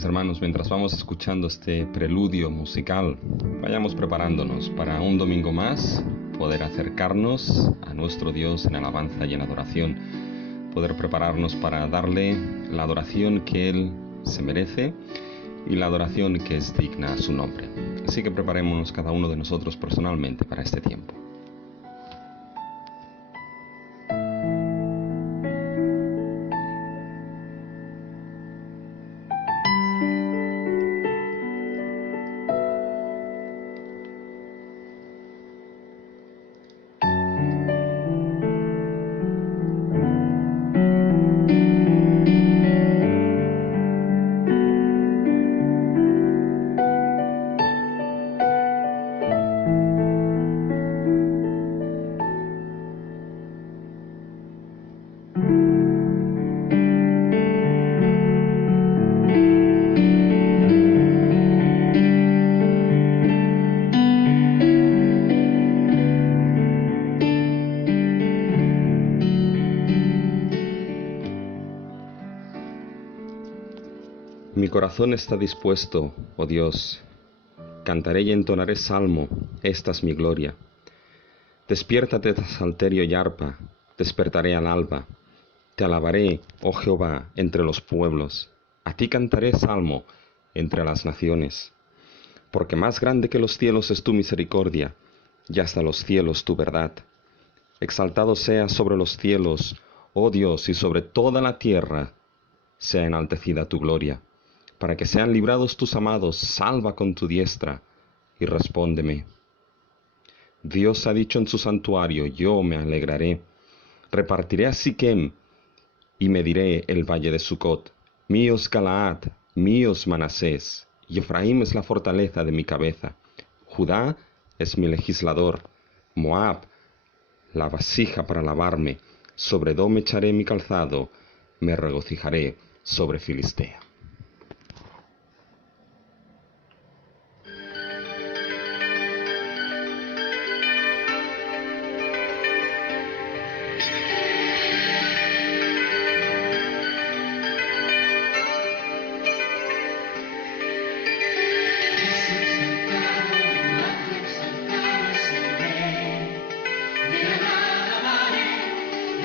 mis hermanos, mientras vamos escuchando este preludio musical, vayamos preparándonos para un domingo más, poder acercarnos a nuestro Dios en alabanza y en adoración, poder prepararnos para darle la adoración que Él se merece y la adoración que es digna a su nombre. Así que preparémonos cada uno de nosotros personalmente para este tiempo. Mi corazón está dispuesto, oh Dios, cantaré y entonaré salmo, esta es mi gloria. Despiértate, salterio y arpa, despertaré al alba. Te alabaré, oh Jehová, entre los pueblos. A ti cantaré salmo entre las naciones. Porque más grande que los cielos es tu misericordia, y hasta los cielos tu verdad. Exaltado sea sobre los cielos, oh Dios, y sobre toda la tierra sea enaltecida tu gloria. Para que sean librados tus amados, salva con tu diestra, y respóndeme. Dios ha dicho en su santuario, yo me alegraré. Repartiré a Siquem, y mediré el valle de Sucot. Míos Galaad, míos Manasés, y Efraín es la fortaleza de mi cabeza. Judá es mi legislador, Moab, la vasija para lavarme. Sobre Edom echaré mi calzado, me regocijaré sobre Filistea.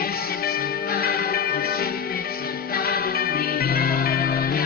Exaltado, por siempre exaltado, mi gloria.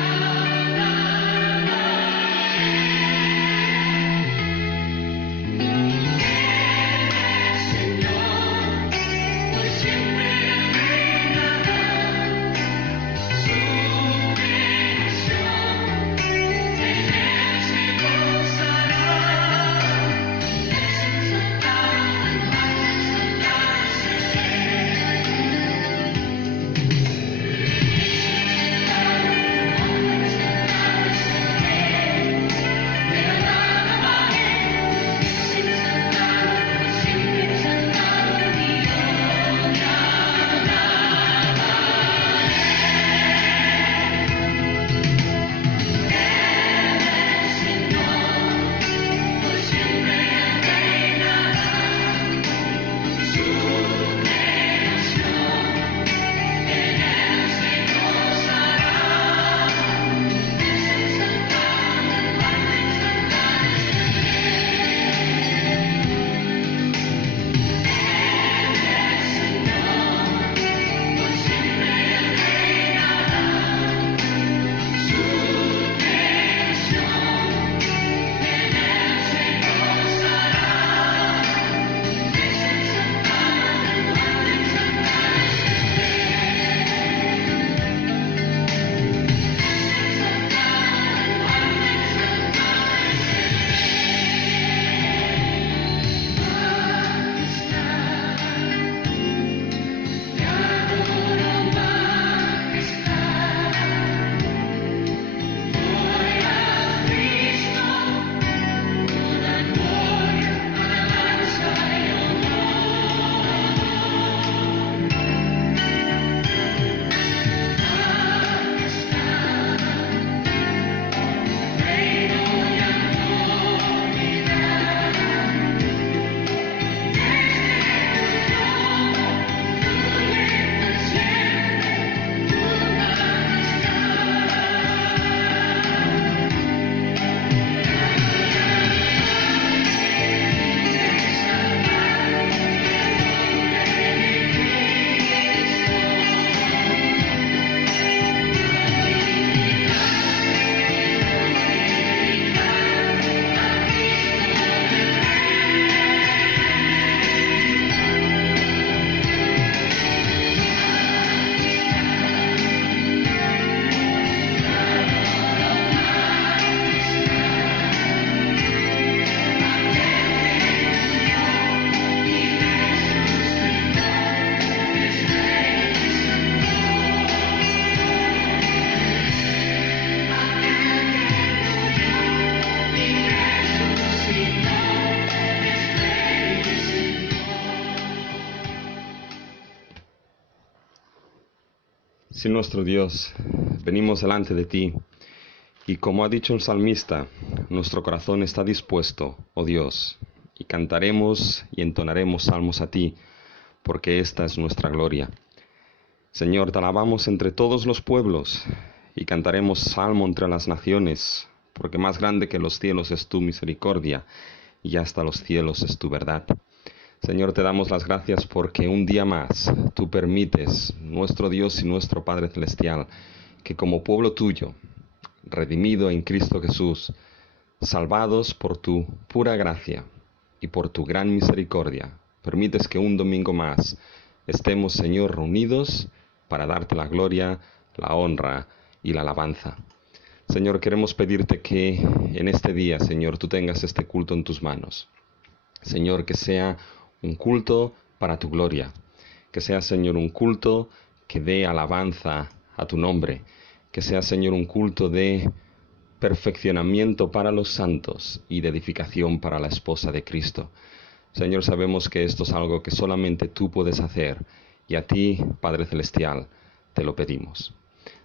Sí, nuestro Dios, venimos delante de ti y como ha dicho el salmista, nuestro corazón está dispuesto, oh Dios, y cantaremos y entonaremos salmos a ti, porque esta es nuestra gloria. Señor, te alabamos entre todos los pueblos y cantaremos salmo entre las naciones, porque más grande que los cielos es tu misericordia y hasta los cielos es tu verdad. Señor, te damos las gracias porque un día más tú permites, nuestro Dios y nuestro Padre Celestial, que como pueblo tuyo, redimido en Cristo Jesús, salvados por tu pura gracia y por tu gran misericordia, permites que un domingo más estemos, Señor, reunidos para darte la gloria, la honra y la alabanza. Señor, queremos pedirte que en este día, Señor, tú tengas este culto en tus manos. Señor, que sea un culto para tu gloria, que sea, Señor, un culto que dé alabanza a tu nombre, que sea, Señor, un culto de perfeccionamiento para los santos y de edificación para la esposa de Cristo. Señor, sabemos que esto es algo que solamente tú puedes hacer y a ti, Padre Celestial, te lo pedimos.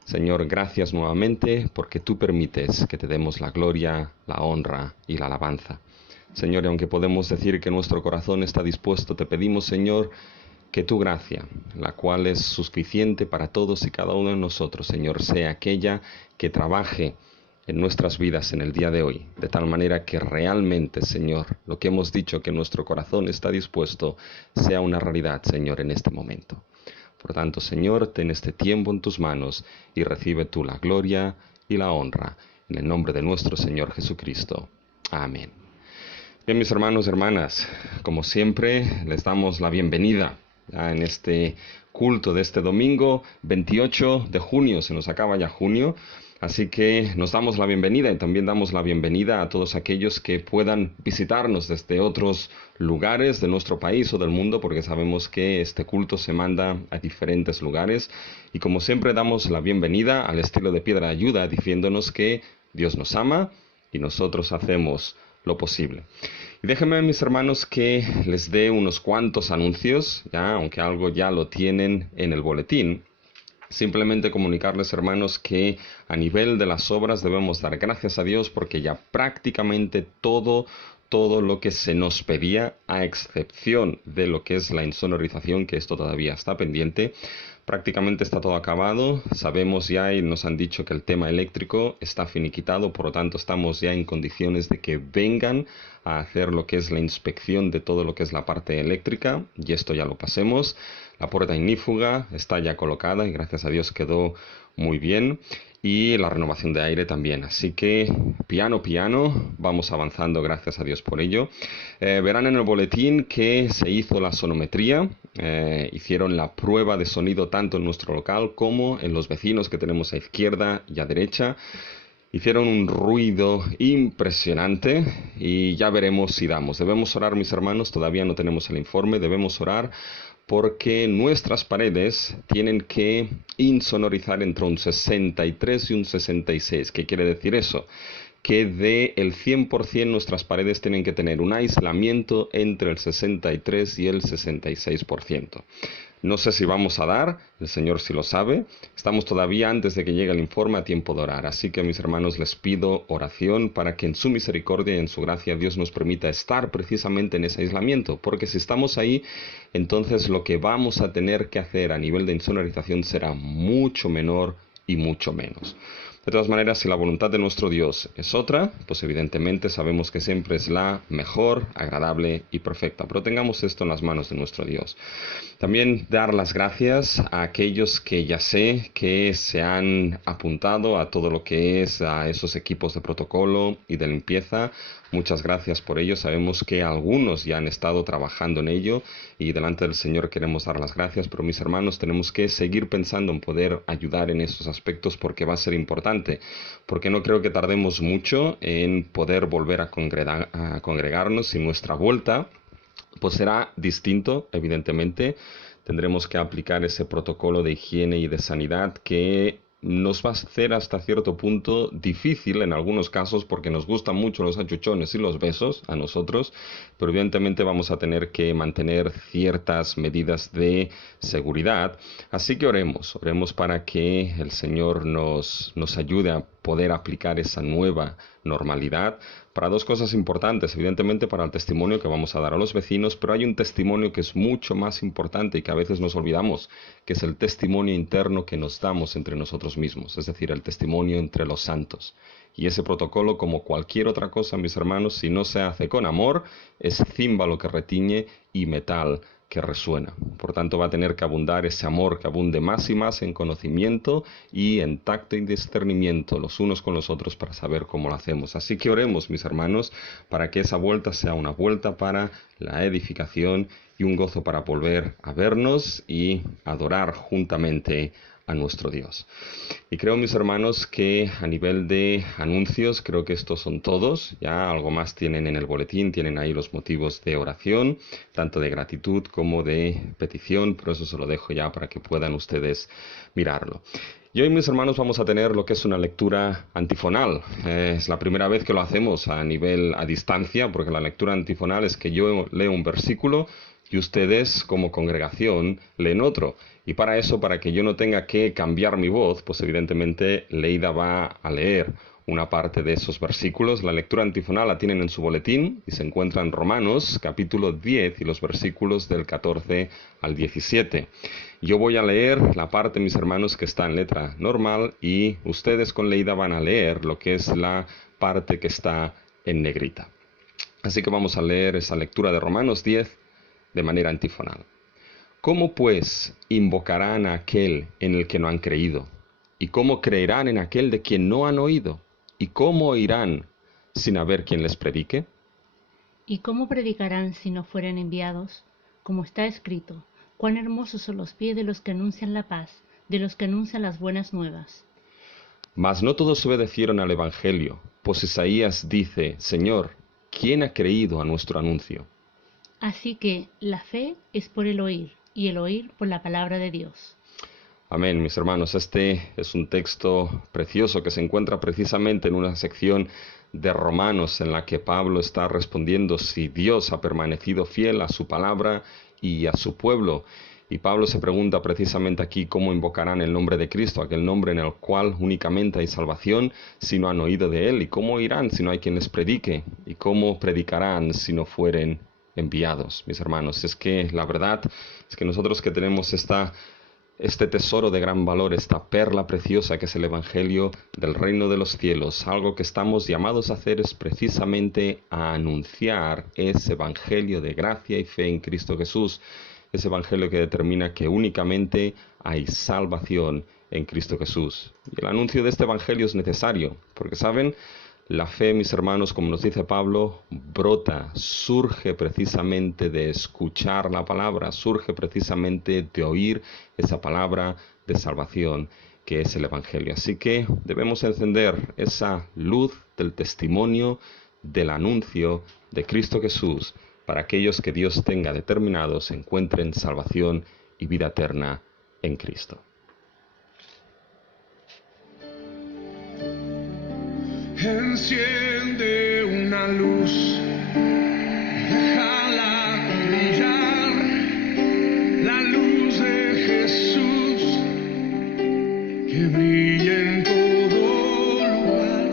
Señor, gracias nuevamente porque tú permites que te demos la gloria, la honra y la alabanza. Señor, y aunque podemos decir que nuestro corazón está dispuesto, te pedimos, Señor, que tu gracia, la cual es suficiente para todos y cada uno de nosotros, Señor, sea aquella que trabaje en nuestras vidas en el día de hoy, de tal manera que realmente, Señor, lo que hemos dicho que nuestro corazón está dispuesto, sea una realidad, Señor, en este momento. Por tanto, Señor, ten este tiempo en tus manos y recibe tú la gloria y la honra, en el nombre de nuestro Señor Jesucristo. Amén. Bien, mis hermanos y hermanas, como siempre, les damos la bienvenida ya en este culto de este domingo 28 de junio. Se nos acaba ya junio, así que nos damos la bienvenida y también damos la bienvenida a todos aquellos que puedan visitarnos desde otros lugares de nuestro país o del mundo, porque sabemos que este culto se manda a diferentes lugares. Y como siempre, damos la bienvenida al estilo de Piedra de Ayuda, diciéndonos que Dios nos ama y nosotros hacemos lo posible. Y déjenme, mis hermanos, que les dé unos cuantos anuncios, ya, aunque algo ya lo tienen en el boletín. Simplemente comunicarles, hermanos, que a nivel de las obras debemos dar gracias a Dios porque ya prácticamente todo lo que se nos pedía, a excepción de lo que es la insonorización, que esto todavía está pendiente, prácticamente está todo acabado. Sabemos ya y nos han dicho que el tema eléctrico está finiquitado, por lo tanto estamos ya en condiciones de que vengan a hacer lo que es la inspección de todo lo que es la parte eléctrica, y esto ya lo pasemos. La puerta ignífuga está ya colocada y gracias a Dios quedó muy bien. Y la renovación de aire también. Así que piano, vamos avanzando, gracias a Dios por ello. Verán en el boletín que se hizo la sonometría. Hicieron la prueba de sonido tanto en nuestro local como en los vecinos que tenemos a izquierda y a derecha. Hicieron un ruido impresionante y ya veremos si damos. Debemos orar, mis hermanos, todavía no tenemos el informe, debemos orar porque nuestras paredes tienen que insonorizar entre un 63 y un 66. ¿Qué quiere decir eso? Que de el 100% nuestras paredes tienen que tener un aislamiento entre el 63 y el 66%. No sé si vamos a dar, el Señor sí lo sabe. Estamos todavía antes de que llegue el informe a tiempo de orar. Así que, mis hermanos, les pido oración para que en su misericordia y en su gracia Dios nos permita estar precisamente en ese aislamiento. Porque si estamos ahí, entonces lo que vamos a tener que hacer a nivel de insonorización será mucho menor y mucho menos. De todas maneras, si la voluntad de nuestro Dios es otra, pues evidentemente sabemos que siempre es la mejor, agradable y perfecta. Pero tengamos esto en las manos de nuestro Dios. También dar las gracias a aquellos que ya sé que se han apuntado a todo lo que es a esos equipos de protocolo y de limpieza. Muchas gracias por ello. Sabemos que algunos ya han estado trabajando en ello y delante del Señor queremos dar las gracias. Pero mis hermanos, tenemos que seguir pensando en poder ayudar en esos aspectos porque va a ser importante. Porque no creo que tardemos mucho en poder volver a congregarnos y nuestra vuelta pues será distinto, evidentemente. Tendremos que aplicar ese protocolo de higiene y de sanidad que nos va a hacer hasta cierto punto difícil en algunos casos porque nos gustan mucho los achuchones y los besos a nosotros, pero evidentemente vamos a tener que mantener ciertas medidas de seguridad. Así que oremos para que el Señor nos ayude a poder aplicar esa nueva normalidad para dos cosas importantes, evidentemente para el testimonio que vamos a dar a los vecinos, pero hay un testimonio que es mucho más importante y que a veces nos olvidamos, que es el testimonio interno que nos damos entre nosotros mismos, es decir, el testimonio entre los santos. Y ese protocolo, como cualquier otra cosa, mis hermanos, si no se hace con amor, es címbalo que retiñe y metal que resuena. Por tanto, va a tener que abundar ese amor que abunde más y más en conocimiento y en tacto y discernimiento los unos con los otros para saber cómo lo hacemos. Así que oremos, mis hermanos, para que esa vuelta sea una vuelta para la edificación y un gozo para volver a vernos y adorar juntamente a nuestro Dios. Y creo, mis hermanos, que a nivel de anuncios, creo que estos son todos. Ya algo más tienen en el boletín, tienen ahí los motivos de oración, tanto de gratitud como de petición, pero eso se lo dejo ya para que puedan ustedes mirarlo. Y hoy, mis hermanos, vamos a tener lo que es una lectura antifonal. Es la primera vez que lo hacemos a distancia, porque la lectura antifonal es que yo leo un versículo y ustedes como congregación leen otro. Y para eso, para que yo no tenga que cambiar mi voz, pues evidentemente Leida va a leer una parte de esos versículos. La lectura antifonal la tienen en su boletín y se encuentra en Romanos capítulo 10 y los versículos del 14 al 17. Yo voy a leer la parte, mis hermanos, que está en letra normal y ustedes con Leida van a leer lo que es la parte que está en negrita. Así que vamos a leer esa lectura de Romanos 10 de manera antifonal. ¿Cómo pues invocarán a aquel en el que no han creído? ¿Y cómo creerán en aquel de quien no han oído? ¿Y cómo oirán sin haber quien les predique? ¿Y cómo predicarán si no fueren enviados? Como está escrito, cuán hermosos son los pies de los que anuncian la paz, de los que anuncian las buenas nuevas. Mas no todos obedecieron al Evangelio, pues Isaías dice, Señor, ¿quién ha creído a nuestro anuncio? Así que la fe es por el oír, y el oír por la palabra de Dios. Amén, mis hermanos. Este es un texto precioso que se encuentra precisamente en una sección de Romanos en la que Pablo está respondiendo si Dios ha permanecido fiel a su palabra y a su pueblo. Y Pablo se pregunta precisamente aquí cómo invocarán el nombre de Cristo, aquel nombre en el cual únicamente hay salvación si no han oído de él, y cómo irán si no hay quien les predique, y cómo predicarán si no fueren enviados, mis hermanos. Es que la verdad es que nosotros que tenemos este tesoro de gran valor, esta perla preciosa que es el Evangelio del reino de los cielos, algo que estamos llamados a hacer es precisamente a anunciar ese Evangelio de gracia y fe en Cristo Jesús, ese Evangelio que determina que únicamente hay salvación en Cristo Jesús. Y el anuncio de este Evangelio es necesario, porque saben, la fe, mis hermanos, como nos dice Pablo, brota, surge precisamente de escuchar la palabra, surge precisamente de oír esa palabra de salvación que es el Evangelio. Así que debemos encender esa luz del testimonio, del anuncio de Cristo Jesús, para aquellos que Dios tenga determinados encuentren salvación y vida eterna en Cristo. Enciende una luz, déjala brillar, la luz de Jesús, que brilla en todo lugar,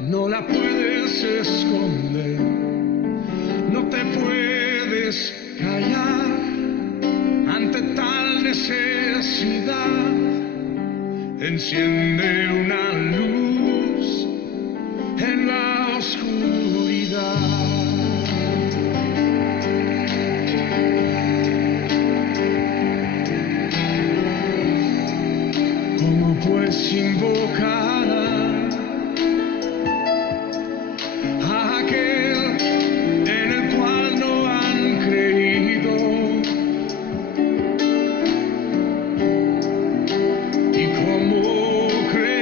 no la puedes esconder, no te puedes callar ante tal necesidad. Enciende una luz en la oscuridad. ¿Cómo pues invocar a aquel en el cual no han creído? ¿Y cómo creer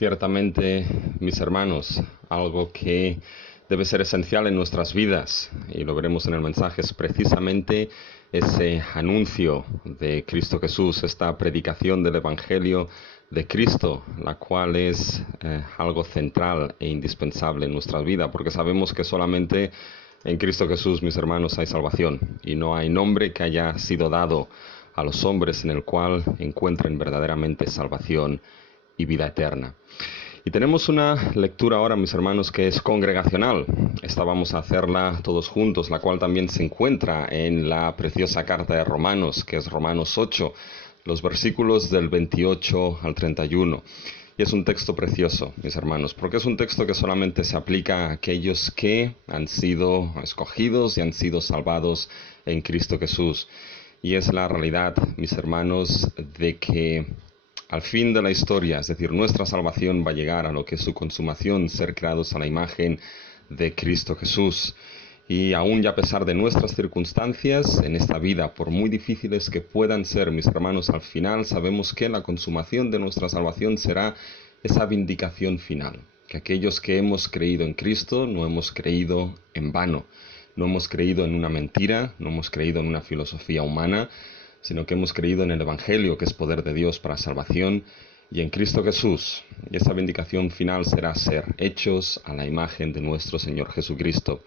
Ciertamente, mis hermanos, algo que debe ser esencial en nuestras vidas, y lo veremos en el mensaje, es precisamente ese anuncio de Cristo Jesús, esta predicación del Evangelio de Cristo, la cual es algo central e indispensable en nuestra vida, porque sabemos que solamente en Cristo Jesús, mis hermanos, hay salvación, y no hay nombre que haya sido dado a los hombres en el cual encuentren verdaderamente salvación y vida eterna. Y tenemos una lectura ahora, mis hermanos, que es congregacional. Esta vamos a hacerla todos juntos, la cual también se encuentra en la preciosa carta de Romanos, que es Romanos 8, los versículos del 28 al 31. Y es un texto precioso, mis hermanos, porque es un texto que solamente se aplica a aquellos que han sido escogidos y han sido salvados en Cristo Jesús. Y es la realidad, mis hermanos, de que al fin de la historia, es decir, nuestra salvación va a llegar a lo que es su consumación, ser creados a la imagen de Cristo Jesús. Y aún ya a pesar de nuestras circunstancias en esta vida, por muy difíciles que puedan ser, mis hermanos, al final sabemos que la consumación de nuestra salvación será esa vindicación final. Que aquellos que hemos creído en Cristo no hemos creído en vano, no hemos creído en una mentira, no hemos creído en una filosofía humana, sino que hemos creído en el Evangelio, que es poder de Dios para salvación, y en Cristo Jesús. Y esa vindicación final será ser hechos a la imagen de nuestro Señor Jesucristo.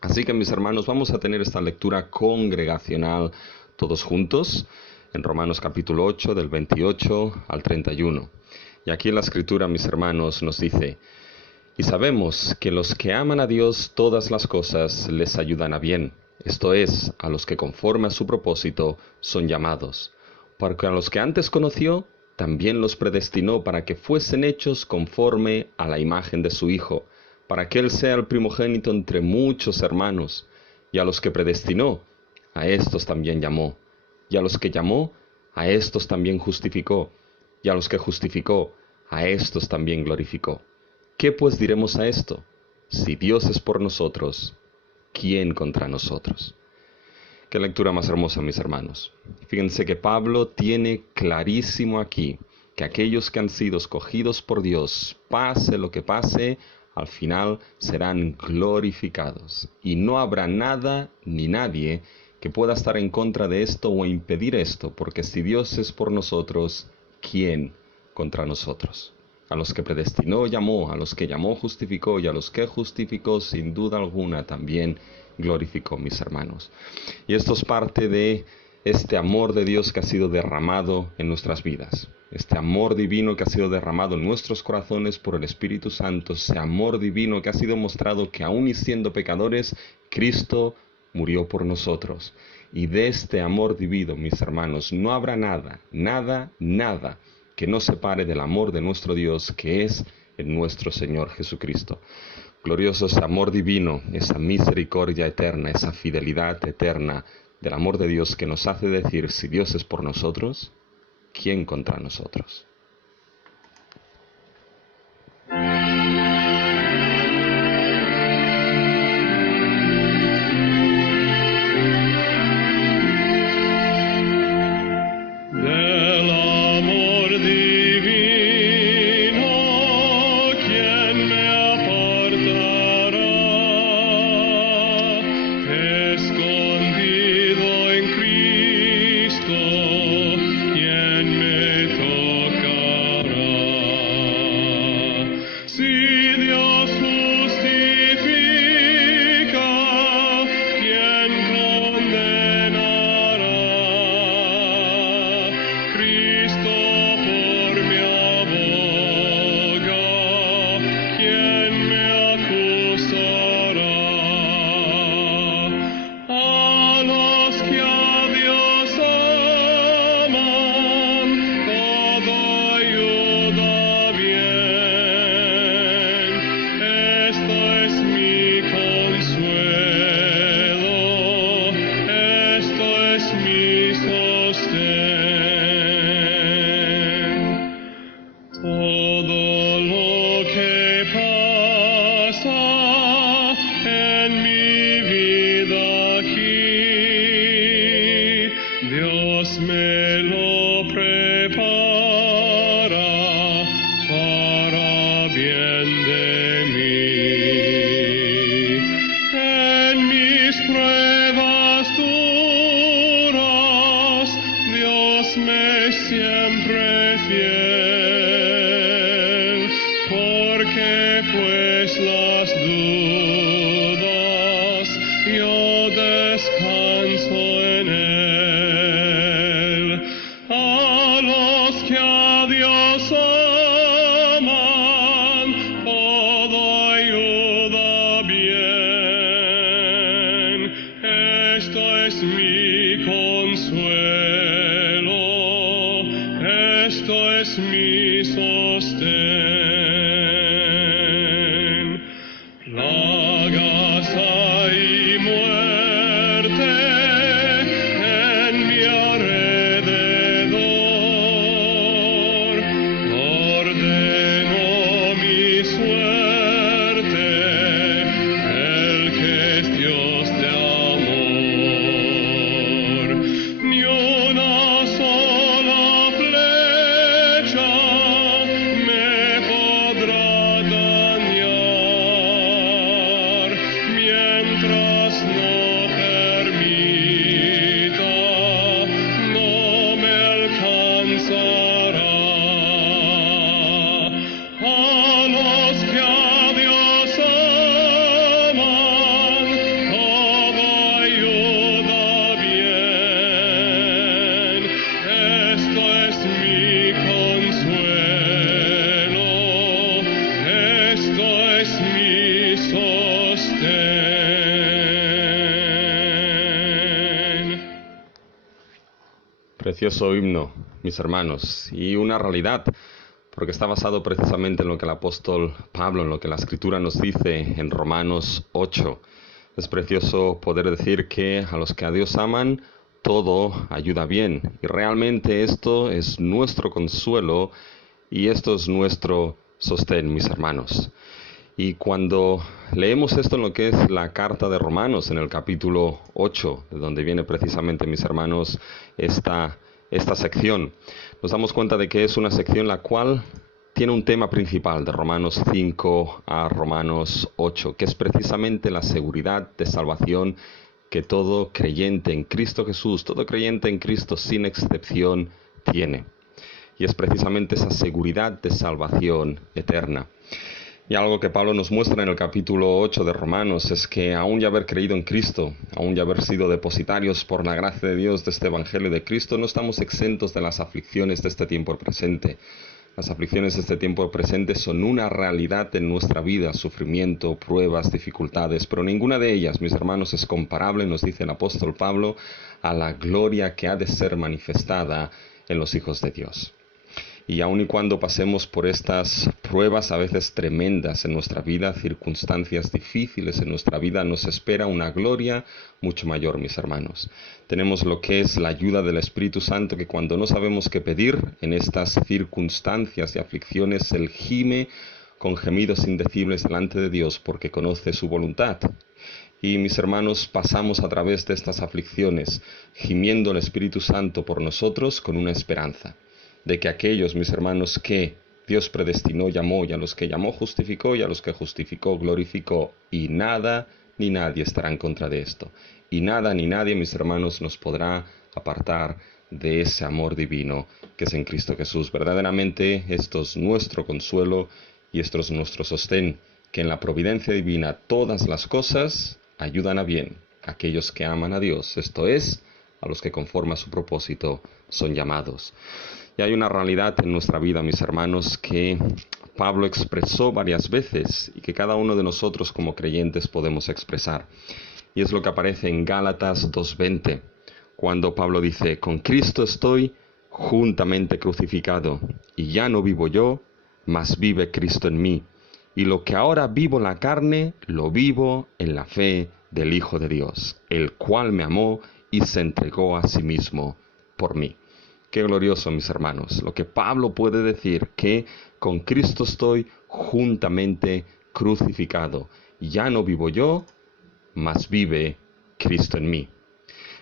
Así que, mis hermanos, vamos a tener esta lectura congregacional todos juntos, en Romanos capítulo 8, del 28 al 31. Y aquí en la Escritura, mis hermanos, nos dice: y sabemos que los que aman a Dios todas las cosas les ayudan a bien, esto es, a los que conforme a su propósito son llamados. Porque a los que antes conoció, también los predestinó para que fuesen hechos conforme a la imagen de su Hijo, para que Él sea el primogénito entre muchos hermanos. Y a los que predestinó, a éstos también llamó. Y a los que llamó, a éstos también justificó. Y a los que justificó, a éstos también glorificó. ¿Qué pues diremos a esto? Si Dios es por nosotros, ¿quién contra nosotros? Qué lectura más hermosa, mis hermanos. Fíjense que Pablo tiene clarísimo aquí que aquellos que han sido escogidos por Dios, pase lo que pase, al final serán glorificados. Y no habrá nada ni nadie que pueda estar en contra de esto o impedir esto, porque si Dios es por nosotros, ¿quién contra nosotros? A los que predestinó, llamó, a los que llamó, justificó, y a los que justificó, sin duda alguna, también glorificó, mis hermanos. Y esto es parte de este amor de Dios que ha sido derramado en nuestras vidas. Este amor divino que ha sido derramado en nuestros corazones por el Espíritu Santo. Ese amor divino que ha sido mostrado que aún y siendo pecadores, Cristo murió por nosotros. Y de este amor divino, mis hermanos, no habrá nada, nada que nos separe del amor de nuestro Dios, que es en nuestro Señor Jesucristo. Glorioso ese amor divino, esa misericordia eterna, esa fidelidad eterna del amor de Dios que nos hace decir: si Dios es por nosotros, ¿quién contra nosotros? Me lo prepara para fiel, porque pues las dudas yo descanso en él. A los que a Dios aman, todo ayuda bien. Esto es mi consuelo, esto es mi sostén. Plagas hay muerte en mi alrededor, ordeno mi suerte, el que es Dios de amor. Ni una sola flecha me podrá dañar, mientras no permita, no me alcanzará. A los que a Dios aman, todo ayuda bien. Esto es mi consuelo, esto es mi sostén. Precioso himno, mis hermanos, y una realidad, porque está basado precisamente en lo que el apóstol Pablo, en lo que la Escritura nos dice en Romanos 8. Es precioso poder decir que a los que a Dios aman, todo ayuda bien. Y realmente esto es nuestro consuelo y esto es nuestro sostén, mis hermanos. Y cuando leemos esto en lo que es la carta de Romanos, en el capítulo 8, de donde viene precisamente, mis hermanos, esta sección, nos damos cuenta de que es una sección la cual tiene un tema principal, de Romanos 5 a Romanos 8, que es precisamente la seguridad de salvación que todo creyente en Cristo Jesús, todo creyente en Cristo sin excepción, tiene. Y es precisamente esa seguridad de salvación eterna. Y algo que Pablo nos muestra en el capítulo 8 de Romanos es que aún ya haber creído en Cristo, aún ya haber sido depositarios por la gracia de Dios de este Evangelio de Cristo, no estamos exentos de las aflicciones de este tiempo presente. Las aflicciones de este tiempo presente son una realidad en nuestra vida, sufrimiento, pruebas, dificultades, pero ninguna de ellas, mis hermanos, es comparable, nos dice el apóstol Pablo, a la gloria que ha de ser manifestada en los hijos de Dios. Y aun y cuando pasemos por estas pruebas a veces tremendas en nuestra vida, circunstancias difíciles en nuestra vida, nos espera una gloria mucho mayor, mis hermanos. Tenemos lo que es la ayuda del Espíritu Santo, que cuando no sabemos qué pedir en estas circunstancias y aflicciones, Él gime con gemidos indecibles delante de Dios porque conoce su voluntad. Y mis hermanos, pasamos a través de estas aflicciones, gimiendo el Espíritu Santo por nosotros con una esperanza de que aquellos, mis hermanos, que Dios predestinó, llamó, y a los que llamó, justificó, y a los que justificó, glorificó, y nada ni nadie estará en contra de esto. Y nada ni nadie, mis hermanos, nos podrá apartar de ese amor divino que es en Cristo Jesús. Verdaderamente, esto es nuestro consuelo y esto es nuestro sostén, que en la providencia divina todas las cosas ayudan a bien a aquellos que aman a Dios, esto es, a los que conforme a su propósito son llamados. Y hay una realidad en nuestra vida, mis hermanos, que Pablo expresó varias veces y que cada uno de nosotros como creyentes podemos expresar. Y es lo que aparece en Gálatas 2:20, cuando Pablo dice: con Cristo estoy juntamente crucificado, y ya no vivo yo, mas vive Cristo en mí. Y lo que ahora vivo en la carne, lo vivo en la fe del Hijo de Dios, el cual me amó y se entregó a sí mismo por mí. Qué glorioso, mis hermanos, lo que Pablo puede decir, que con Cristo estoy juntamente crucificado. Ya no vivo yo, mas vive Cristo en mí.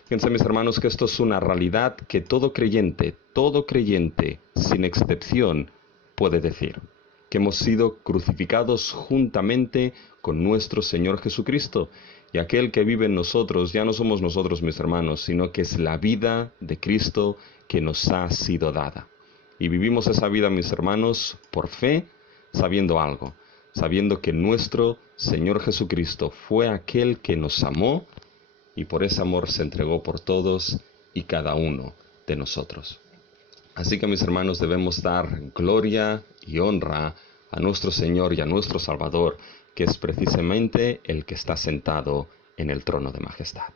Fíjense, mis hermanos, que esto es una realidad que todo creyente, sin excepción, puede decir. Que hemos sido crucificados juntamente con nuestro Señor Jesucristo. Y aquel que vive en nosotros, ya no somos nosotros, mis hermanos, sino que es la vida de Cristo que nos ha sido dada. Y vivimos esa vida, mis hermanos, por fe, sabiendo algo, sabiendo que nuestro Señor Jesucristo fue aquel que nos amó y por ese amor se entregó por todos y cada uno de nosotros. Así que, mis hermanos, debemos dar gloria y honra a nuestro Señor y a nuestro Salvador, que es precisamente el que está sentado en el trono de majestad.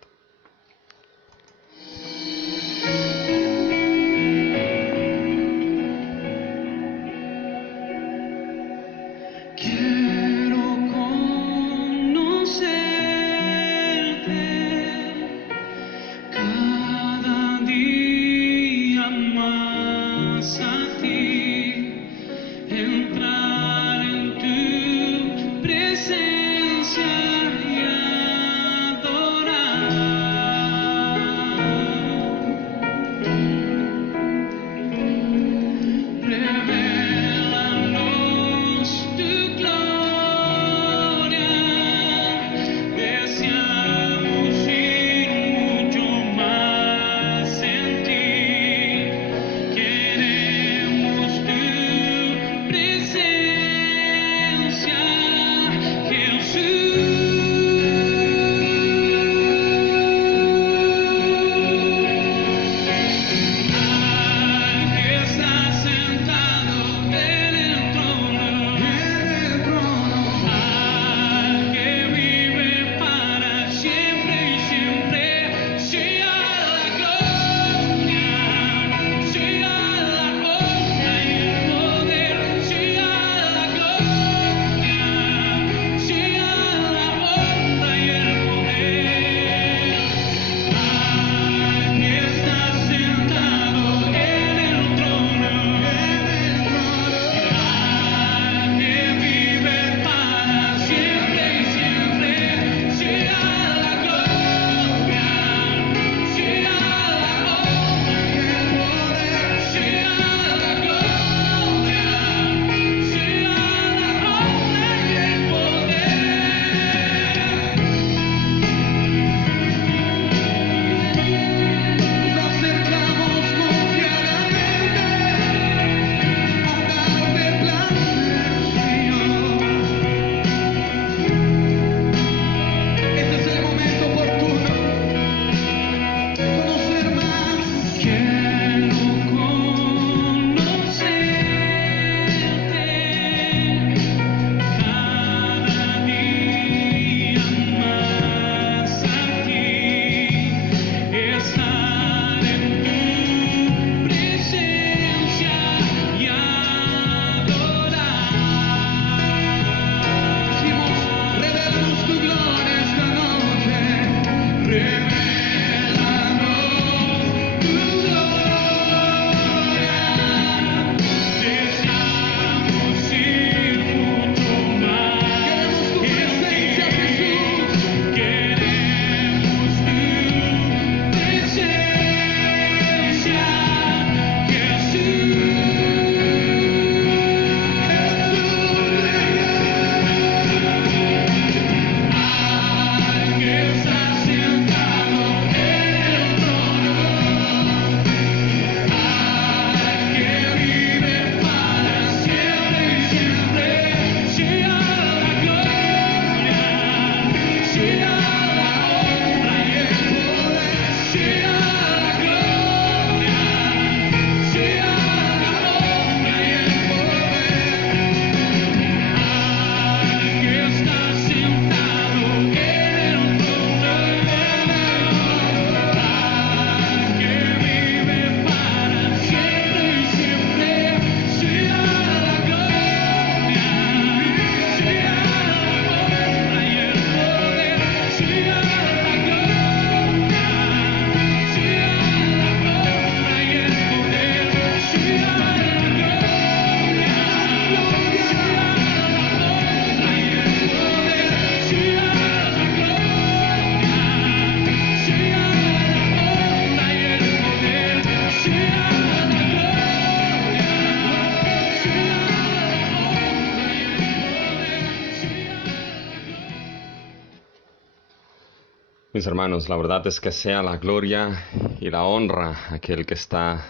Mis hermanos, la verdad es que sea la gloria y la honra a aquel que está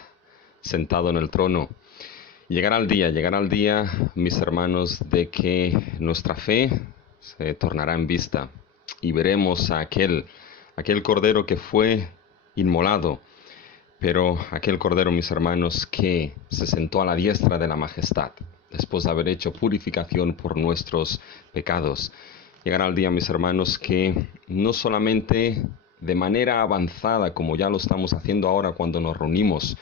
sentado en el trono. Llegará el día, mis hermanos, de que nuestra fe se tornará en vista y veremos a aquel cordero que fue inmolado, pero aquel cordero, mis hermanos, que se sentó a la diestra de la majestad, después de haber hecho purificación por nuestros pecados. Llegará el día, mis hermanos, que no solamente de manera avanzada, como ya lo estamos haciendo ahora cuando nos reunimos,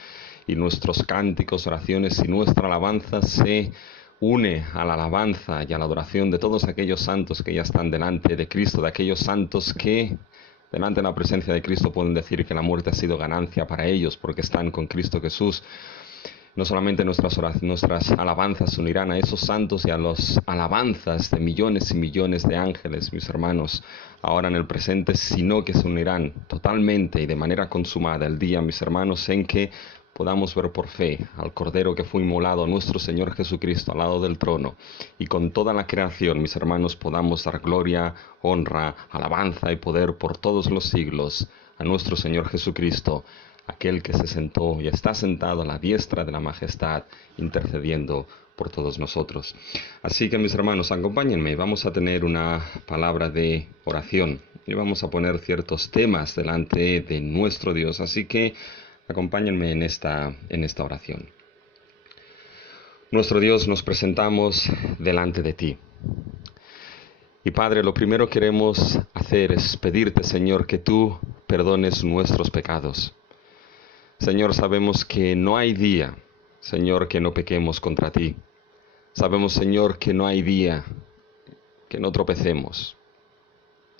y nuestros cánticos, oraciones y nuestra alabanza se une a la alabanza y a la adoración de todos aquellos santos que ya están delante de Cristo, de aquellos santos que delante de la presencia de Cristo pueden decir que la muerte ha sido ganancia para ellos porque están con Cristo Jesús. No solamente nuestras alabanzas se unirán a esos santos y a las alabanzas de millones y millones de ángeles, mis hermanos, ahora en el presente, sino que se unirán totalmente y de manera consumada el día, mis hermanos, en que podamos ver por fe al Cordero que fue inmolado, nuestro Señor Jesucristo, al lado del trono, y con toda la creación, mis hermanos, podamos dar gloria, honra, alabanza y poder por todos los siglos a nuestro Señor Jesucristo, aquel que se sentó y está sentado a la diestra de la majestad, intercediendo por todos nosotros. Así que, mis hermanos, acompáñenme, vamos a tener una palabra de oración y vamos a poner ciertos temas delante de nuestro Dios, así que acompáñenme en esta oración. Nuestro Dios, nos presentamos delante de ti. Y Padre, lo primero que queremos hacer es pedirte, Señor, que tú perdones nuestros pecados. Señor, sabemos que no hay día, Señor, que no pequemos contra ti. Sabemos, Señor, que no hay día que no tropecemos.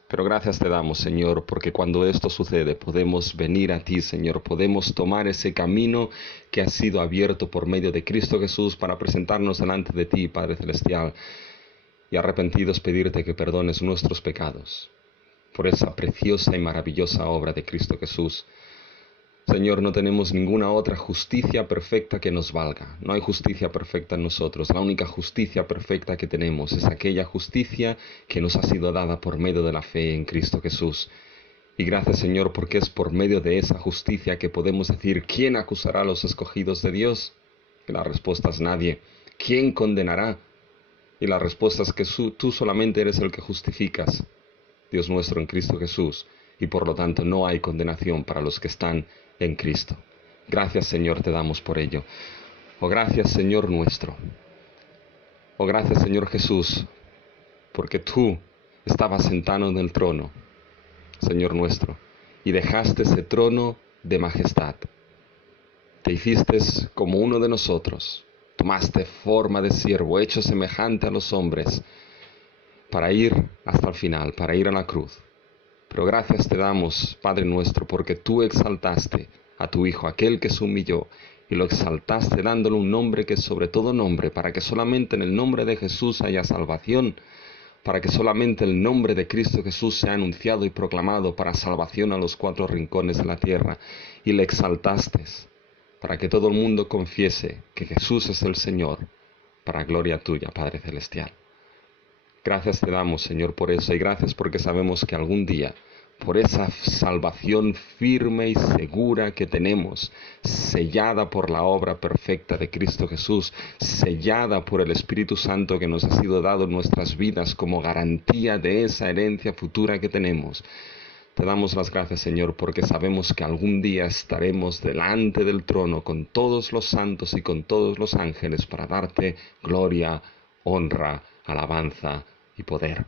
Pero gracias te damos, Señor, porque cuando esto sucede podemos venir a ti, Señor, podemos tomar ese camino que ha sido abierto por medio de Cristo Jesús para presentarnos delante de ti, Padre Celestial, y arrepentidos pedirte que perdones nuestros pecados por esa preciosa y maravillosa obra de Cristo Jesús. Señor, no tenemos ninguna otra justicia perfecta que nos valga. No hay justicia perfecta en nosotros. La única justicia perfecta que tenemos es aquella justicia que nos ha sido dada por medio de la fe en Cristo Jesús. Y gracias, Señor, porque es por medio de esa justicia que podemos decir, ¿quién acusará a los escogidos de Dios? Y la respuesta es nadie. ¿Quién condenará? Y la respuesta es que tú solamente eres el que justificas, Dios nuestro, en Cristo Jesús. Y por lo tanto no hay condenación para los que están en Cristo. Gracias, Señor, te damos por ello. Oh, gracias, Señor nuestro. Oh, gracias, Señor Jesús, porque tú estabas sentado en el trono, Señor nuestro, y dejaste ese trono de majestad. Te hiciste como uno de nosotros, tomaste forma de siervo, hecho semejante a los hombres, para ir hasta el final, para ir a la cruz. Pero gracias te damos, Padre nuestro, porque tú exaltaste a tu Hijo, aquel que se humilló, y lo exaltaste dándole un nombre que es sobre todo nombre, para que solamente en el nombre de Jesús haya salvación, para que solamente el nombre de Cristo Jesús sea anunciado y proclamado para salvación a los cuatro rincones de la tierra. Y le exaltaste, para que todo el mundo confiese que Jesús es el Señor, para gloria tuya, Padre Celestial. Gracias te damos, Señor, por eso, y gracias porque sabemos que algún día, por esa salvación firme y segura que tenemos, sellada por la obra perfecta de Cristo Jesús, sellada por el Espíritu Santo que nos ha sido dado en nuestras vidas como garantía de esa herencia futura que tenemos, te damos las gracias, Señor, porque sabemos que algún día estaremos delante del trono con todos los santos y con todos los ángeles para darte gloria, honra, alabanza y poder.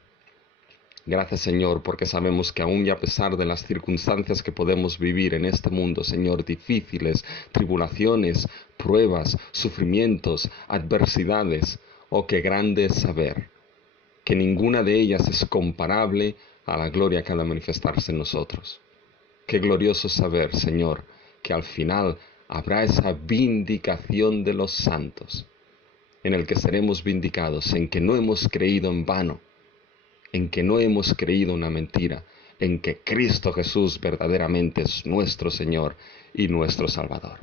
Gracias, Señor, porque sabemos que aún y a pesar de las circunstancias que podemos vivir en este mundo, Señor, difíciles, tribulaciones, pruebas, sufrimientos, adversidades, oh, qué grande es saber que ninguna de ellas es comparable a la gloria que ha de manifestarse en nosotros. Qué glorioso saber, Señor, que al final habrá esa vindicación de los santos, en el que seremos vindicados, en que no hemos creído en vano, en que no hemos creído una mentira, en que Cristo Jesús verdaderamente es nuestro Señor y nuestro Salvador.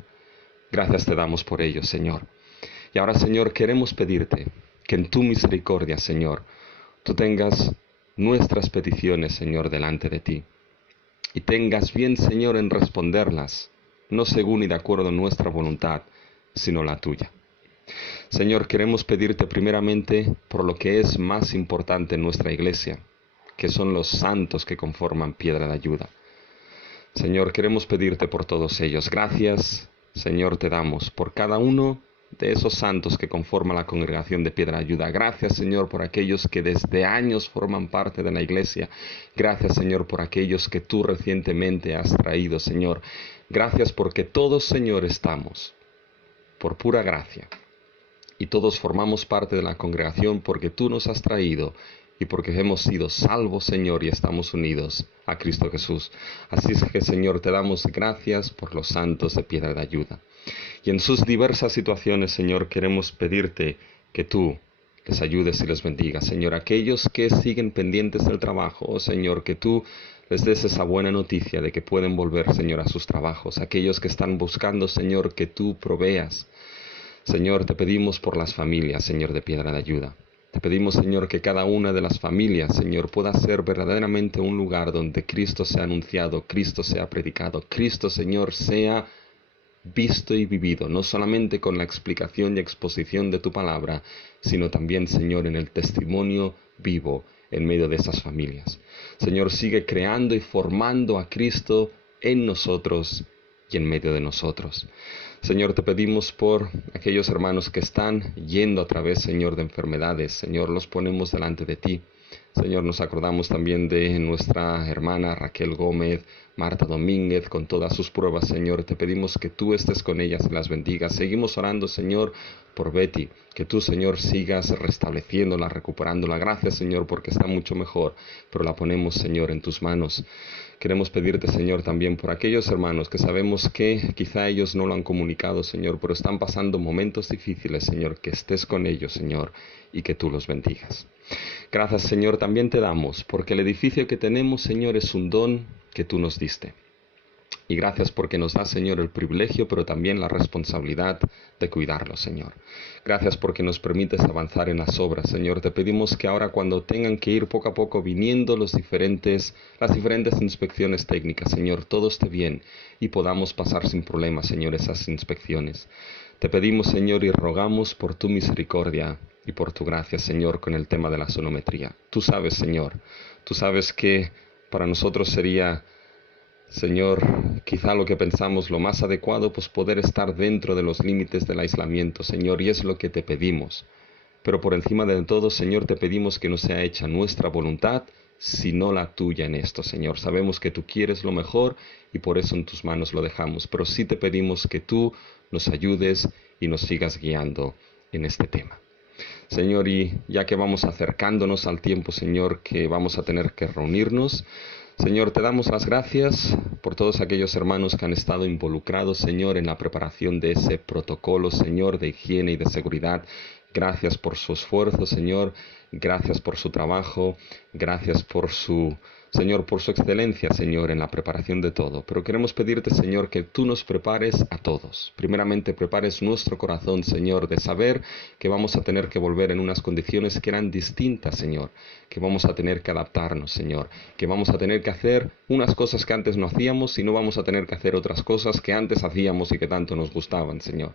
Gracias te damos por ello, Señor. Y ahora, Señor, queremos pedirte que en tu misericordia, Señor, tú tengas nuestras peticiones, Señor, delante de ti. Y tengas bien, Señor, en responderlas no según y de acuerdo a nuestra voluntad, sino la tuya. Señor, queremos pedirte primeramente por lo que es más importante en nuestra iglesia, que son los santos que conforman Piedra de Ayuda. Señor, queremos pedirte por todos ellos. Gracias, Señor, te damos por cada uno de esos santos que conforman la congregación de Piedra de Ayuda. Gracias, Señor, por aquellos que desde años forman parte de la iglesia. Gracias, Señor, por aquellos que tú recientemente has traído, Señor. Gracias porque todos, Señor, estamos por pura gracia. Y todos formamos parte de la congregación porque tú nos has traído y porque hemos sido salvos, Señor, y estamos unidos a Cristo Jesús. Así es que, Señor, te damos gracias por los santos de Piedra de Ayuda. Y en sus diversas situaciones, Señor, queremos pedirte que tú les ayudes y les bendigas. Señor, aquellos que siguen pendientes del trabajo, oh Señor, que tú les des esa buena noticia de que pueden volver, Señor, a sus trabajos. Aquellos que están buscando, Señor, que tú proveas. Señor, te pedimos por las familias, Señor, de Piedra de Ayuda. Te pedimos, Señor, que cada una de las familias, Señor, pueda ser verdaderamente un lugar donde Cristo sea anunciado, Cristo sea predicado, Cristo, Señor, sea visto y vivido, no solamente con la explicación y exposición de tu palabra, sino también, Señor, en el testimonio vivo en medio de esas familias. Señor, sigue creando y formando a Cristo en nosotros y en medio de nosotros. Señor, te pedimos por aquellos hermanos que están yendo a través, Señor, de enfermedades. Señor, los ponemos delante de ti. Señor, nos acordamos también de nuestra hermana Raquel Gómez, Marta Domínguez, con todas sus pruebas, Señor. Te pedimos que tú estés con ellas y las bendigas. Seguimos orando, Señor, por Betty, que tú, Señor, sigas restableciéndola, recuperándola. Gracias, Señor, porque está mucho mejor, pero la ponemos, Señor, en tus manos. Queremos pedirte, Señor, también por aquellos hermanos que sabemos que quizá ellos no lo han comunicado, Señor, pero están pasando momentos difíciles, Señor, que estés con ellos, Señor, y que tú los bendigas. Gracias, Señor, también te damos, porque el edificio que tenemos, Señor, es un don que tú nos diste. Y gracias porque nos da, Señor, el privilegio, pero también la responsabilidad de cuidarlo, Señor. Gracias porque nos permites avanzar en las obras, Señor. Te pedimos que ahora cuando tengan que ir poco a poco viniendo las diferentes inspecciones técnicas, Señor, todo esté bien y podamos pasar sin problemas, Señor, esas inspecciones. Te pedimos, Señor, y rogamos por tu misericordia y por tu gracia, Señor, con el tema de la sonometría. Tú sabes, Señor, tú sabes que para nosotros sería, Señor, quizá lo que pensamos lo más adecuado, pues poder estar dentro de los límites del aislamiento, Señor, y es lo que te pedimos. Pero por encima de todo, Señor, te pedimos que no sea hecha nuestra voluntad, sino la tuya en esto, Señor. Sabemos que tú quieres lo mejor y por eso en tus manos lo dejamos, pero sí te pedimos que tú nos ayudes y nos sigas guiando en este tema. Señor, y ya que vamos acercándonos al tiempo, Señor, que vamos a tener que reunirnos, Señor, te damos las gracias por todos aquellos hermanos que han estado involucrados, Señor, en la preparación de ese protocolo, Señor, de higiene y de seguridad. Gracias por su esfuerzo, Señor. Gracias por su trabajo. Gracias por su, Señor, por su excelencia, Señor, en la preparación de todo. Pero queremos pedirte, Señor, que tú nos prepares a todos. Primeramente, prepares nuestro corazón, Señor, de saber que vamos a tener que volver en unas condiciones que eran distintas, Señor. Que vamos a tener que adaptarnos, Señor. Que vamos a tener que hacer unas cosas que antes no hacíamos y no vamos a tener que hacer otras cosas que antes hacíamos y que tanto nos gustaban, Señor.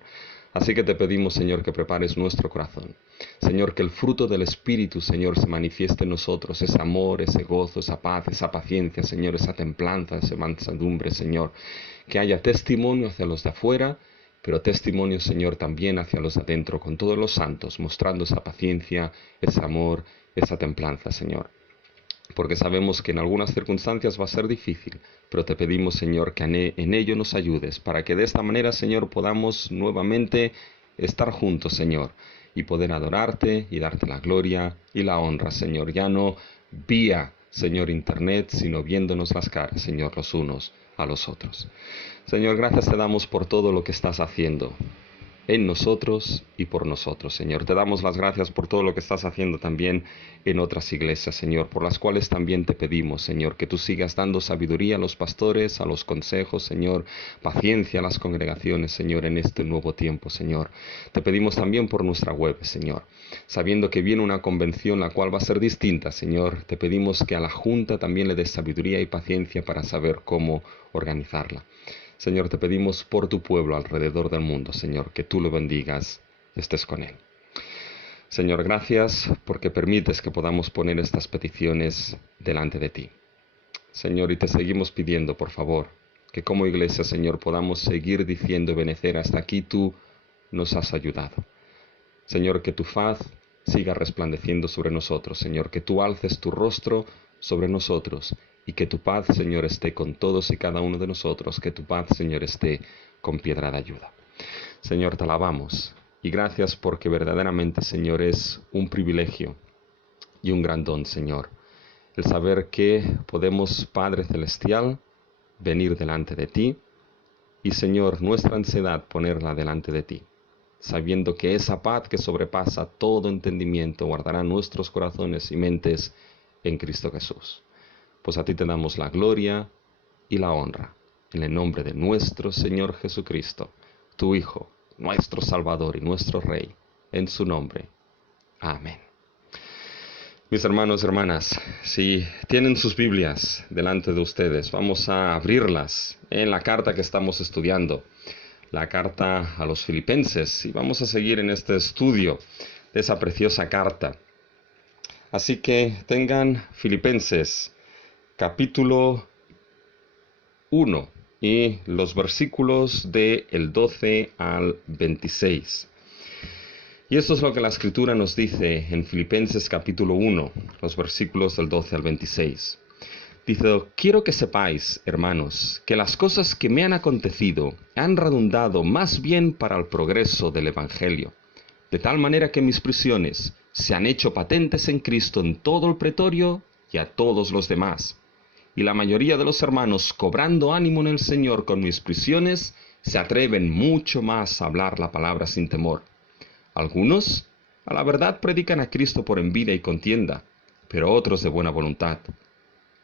Así que te pedimos, Señor, que prepares nuestro corazón. Señor, que el fruto del Espíritu, Señor, se manifieste en nosotros. Ese amor, ese gozo, esa paz, esa paciencia, Señor, esa templanza, esa mansedumbre, Señor. Que haya testimonio hacia los de afuera, pero testimonio, Señor, también hacia los de adentro, con todos los santos, mostrando esa paciencia, ese amor, esa templanza, Señor. Porque sabemos que en algunas circunstancias va a ser difícil, pero te pedimos, Señor, que en ello nos ayudes, para que de esta manera, Señor, podamos nuevamente estar juntos, Señor, y poder adorarte y darte la gloria y la honra, Señor, ya no vía, Señor, internet, sino viéndonos las caras, Señor, los unos a los otros. Señor, gracias te damos por todo lo que estás haciendo en nosotros y por nosotros, Señor. Te damos las gracias por todo lo que estás haciendo también en otras iglesias, Señor, por las cuales también te pedimos, Señor, que tú sigas dando sabiduría a los pastores, a los consejos, Señor, paciencia a las congregaciones, Señor, en este nuevo tiempo, Señor. Te pedimos también por nuestra web, Señor, sabiendo que viene una convención la cual va a ser distinta, Señor. Te pedimos que a la Junta también le des sabiduría y paciencia para saber cómo organizarla. Señor, te pedimos por tu pueblo alrededor del mundo, Señor, que tú lo bendigas y estés con él. Señor, gracias porque permites que podamos poner estas peticiones delante de ti. Señor, y te seguimos pidiendo, por favor, que como iglesia, Señor, podamos seguir diciendo y benecer hasta aquí tú nos has ayudado. Señor, que tu faz siga resplandeciendo sobre nosotros, Señor, que tú alces tu rostro sobre nosotros y que tu paz, Señor, esté con todos y cada uno de nosotros, que tu paz, Señor, esté con piedra de ayuda. Señor, te alabamos y gracias porque verdaderamente, Señor, es un privilegio y un gran don, Señor, el saber que podemos, Padre Celestial, venir delante de ti y, Señor, nuestra ansiedad ponerla delante de ti, sabiendo que esa paz que sobrepasa todo entendimiento guardará nuestros corazones y mentes en Cristo Jesús. Pues a ti te damos la gloria y la honra, en el nombre de nuestro Señor Jesucristo, tu Hijo, nuestro Salvador y nuestro Rey, en su nombre. Amén. Mis hermanos y hermanas, si tienen sus Biblias delante de ustedes, vamos a abrirlas en la carta que estamos estudiando, la carta a los Filipenses, y vamos a seguir en este estudio de esa preciosa carta. Así que tengan Filipenses capítulo 1 y los versículos del 12 al 26. Y esto es lo que la Escritura nos dice en Filipenses capítulo 1, los versículos del 12 al 26. Dice: quiero que sepáis, hermanos, que las cosas que me han acontecido han redundado más bien para el progreso del Evangelio, de tal manera que mis prisiones se han hecho patentes en Cristo en todo el pretorio y a todos los demás. Y la mayoría de los hermanos, cobrando ánimo en el Señor con mis prisiones, se atreven mucho más a hablar la palabra sin temor. Algunos, a la verdad, predican a Cristo por envidia y contienda, pero otros de buena voluntad.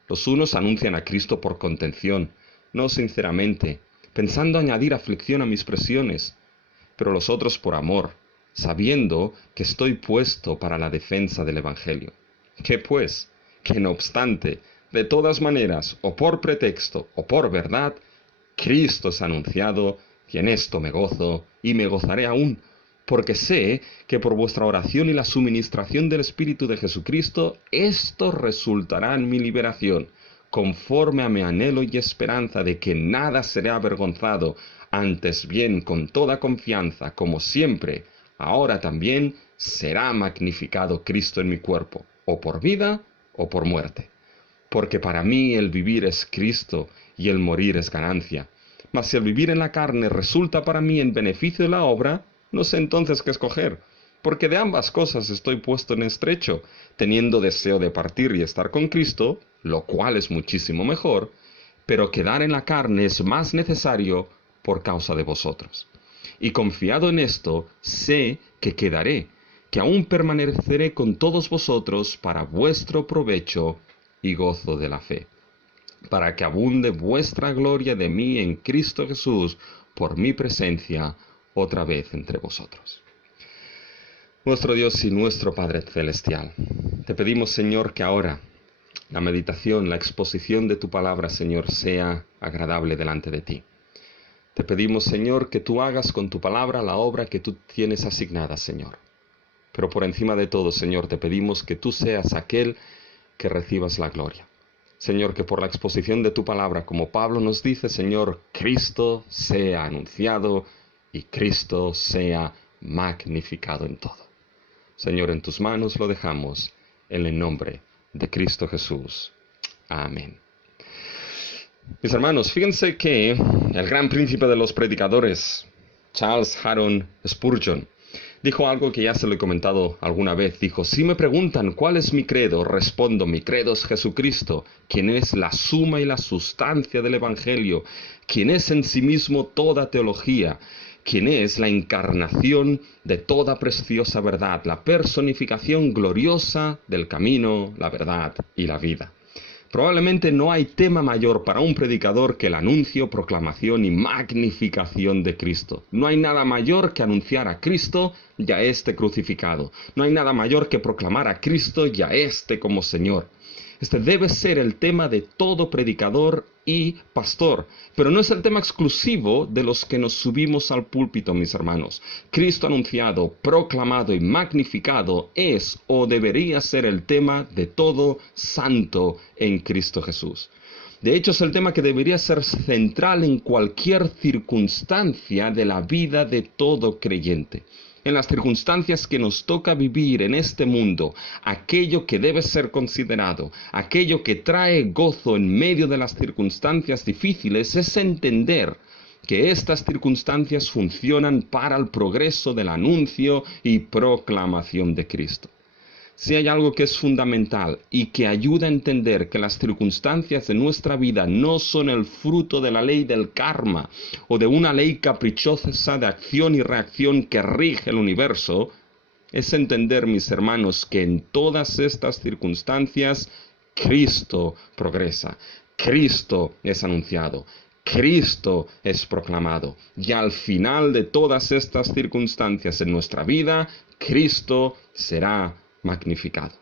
Los unos anuncian a Cristo por contención, no sinceramente, pensando añadir aflicción a mis prisiones, pero los otros por amor, sabiendo que estoy puesto para la defensa del Evangelio. ¿Qué pues? Que no obstante, de todas maneras, o por pretexto o por verdad, Cristo es anunciado, y en esto me gozo, y me gozaré aún, porque sé que por vuestra oración y la suministración del Espíritu de Jesucristo, esto resultará en mi liberación, conforme a mi anhelo y esperanza de que nada seré avergonzado, antes bien con toda confianza, como siempre, ahora también será magnificado Cristo en mi cuerpo, o por vida o por muerte. Porque para mí el vivir es Cristo y el morir es ganancia. Mas si el vivir en la carne resulta para mí en beneficio de la obra, no sé entonces qué escoger, porque de ambas cosas estoy puesto en estrecho, teniendo deseo de partir y estar con Cristo, lo cual es muchísimo mejor, pero quedar en la carne es más necesario por causa de vosotros. Y confiado en esto, sé que quedaré, que aún permaneceré con todos vosotros para vuestro provecho y gozo de la fe, para que abunde vuestra gloria de mí en Cristo Jesús por mi presencia otra vez entre vosotros. Nuestro Dios y nuestro Padre Celestial, te pedimos, Señor, que ahora la meditación, la exposición de tu palabra, Señor, sea agradable delante de ti. Te pedimos, Señor, que tú hagas con tu palabra la obra que tú tienes asignada, Señor. Pero por encima de todo, Señor, te pedimos que tú seas aquel que recibas la gloria. Señor, que por la exposición de tu palabra, como Pablo nos dice, Señor, Cristo sea anunciado y Cristo sea magnificado en todo. Señor, en tus manos lo dejamos, en el nombre de Cristo Jesús. Amén. Mis hermanos, fíjense que el gran príncipe de los predicadores, Charles Haddon Spurgeon, dijo algo que ya se lo he comentado alguna vez. Dijo: si me preguntan cuál es mi credo, respondo: mi credo es Jesucristo, quien es la suma y la sustancia del Evangelio, quien es en sí mismo toda teología, quien es la encarnación de toda preciosa verdad, la personificación gloriosa del camino, la verdad y la vida. Probablemente no hay tema mayor para un predicador que el anuncio, proclamación y magnificación de Cristo. No hay nada mayor que anunciar a Cristo y a este crucificado. No hay nada mayor que proclamar a Cristo y a este como Señor. Este debe ser el tema de todo predicador y pastor, pero no es el tema exclusivo de los que nos subimos al púlpito, mis hermanos. Cristo anunciado, proclamado y magnificado es o debería ser el tema de todo santo en Cristo Jesús. De hecho, es el tema que debería ser central en cualquier circunstancia de la vida de todo creyente. En las circunstancias que nos toca vivir en este mundo, aquello que debe ser considerado, aquello que trae gozo en medio de las circunstancias difíciles, es entender que estas circunstancias funcionan para el progreso del anuncio y proclamación de Cristo. Si hay algo que es fundamental y que ayuda a entender que las circunstancias de nuestra vida no son el fruto de la ley del karma o de una ley caprichosa de acción y reacción que rige el universo, es entender, mis hermanos, que en todas estas circunstancias Cristo progresa, Cristo es anunciado, Cristo es proclamado, y al final de todas estas circunstancias en nuestra vida, Cristo será magnificado.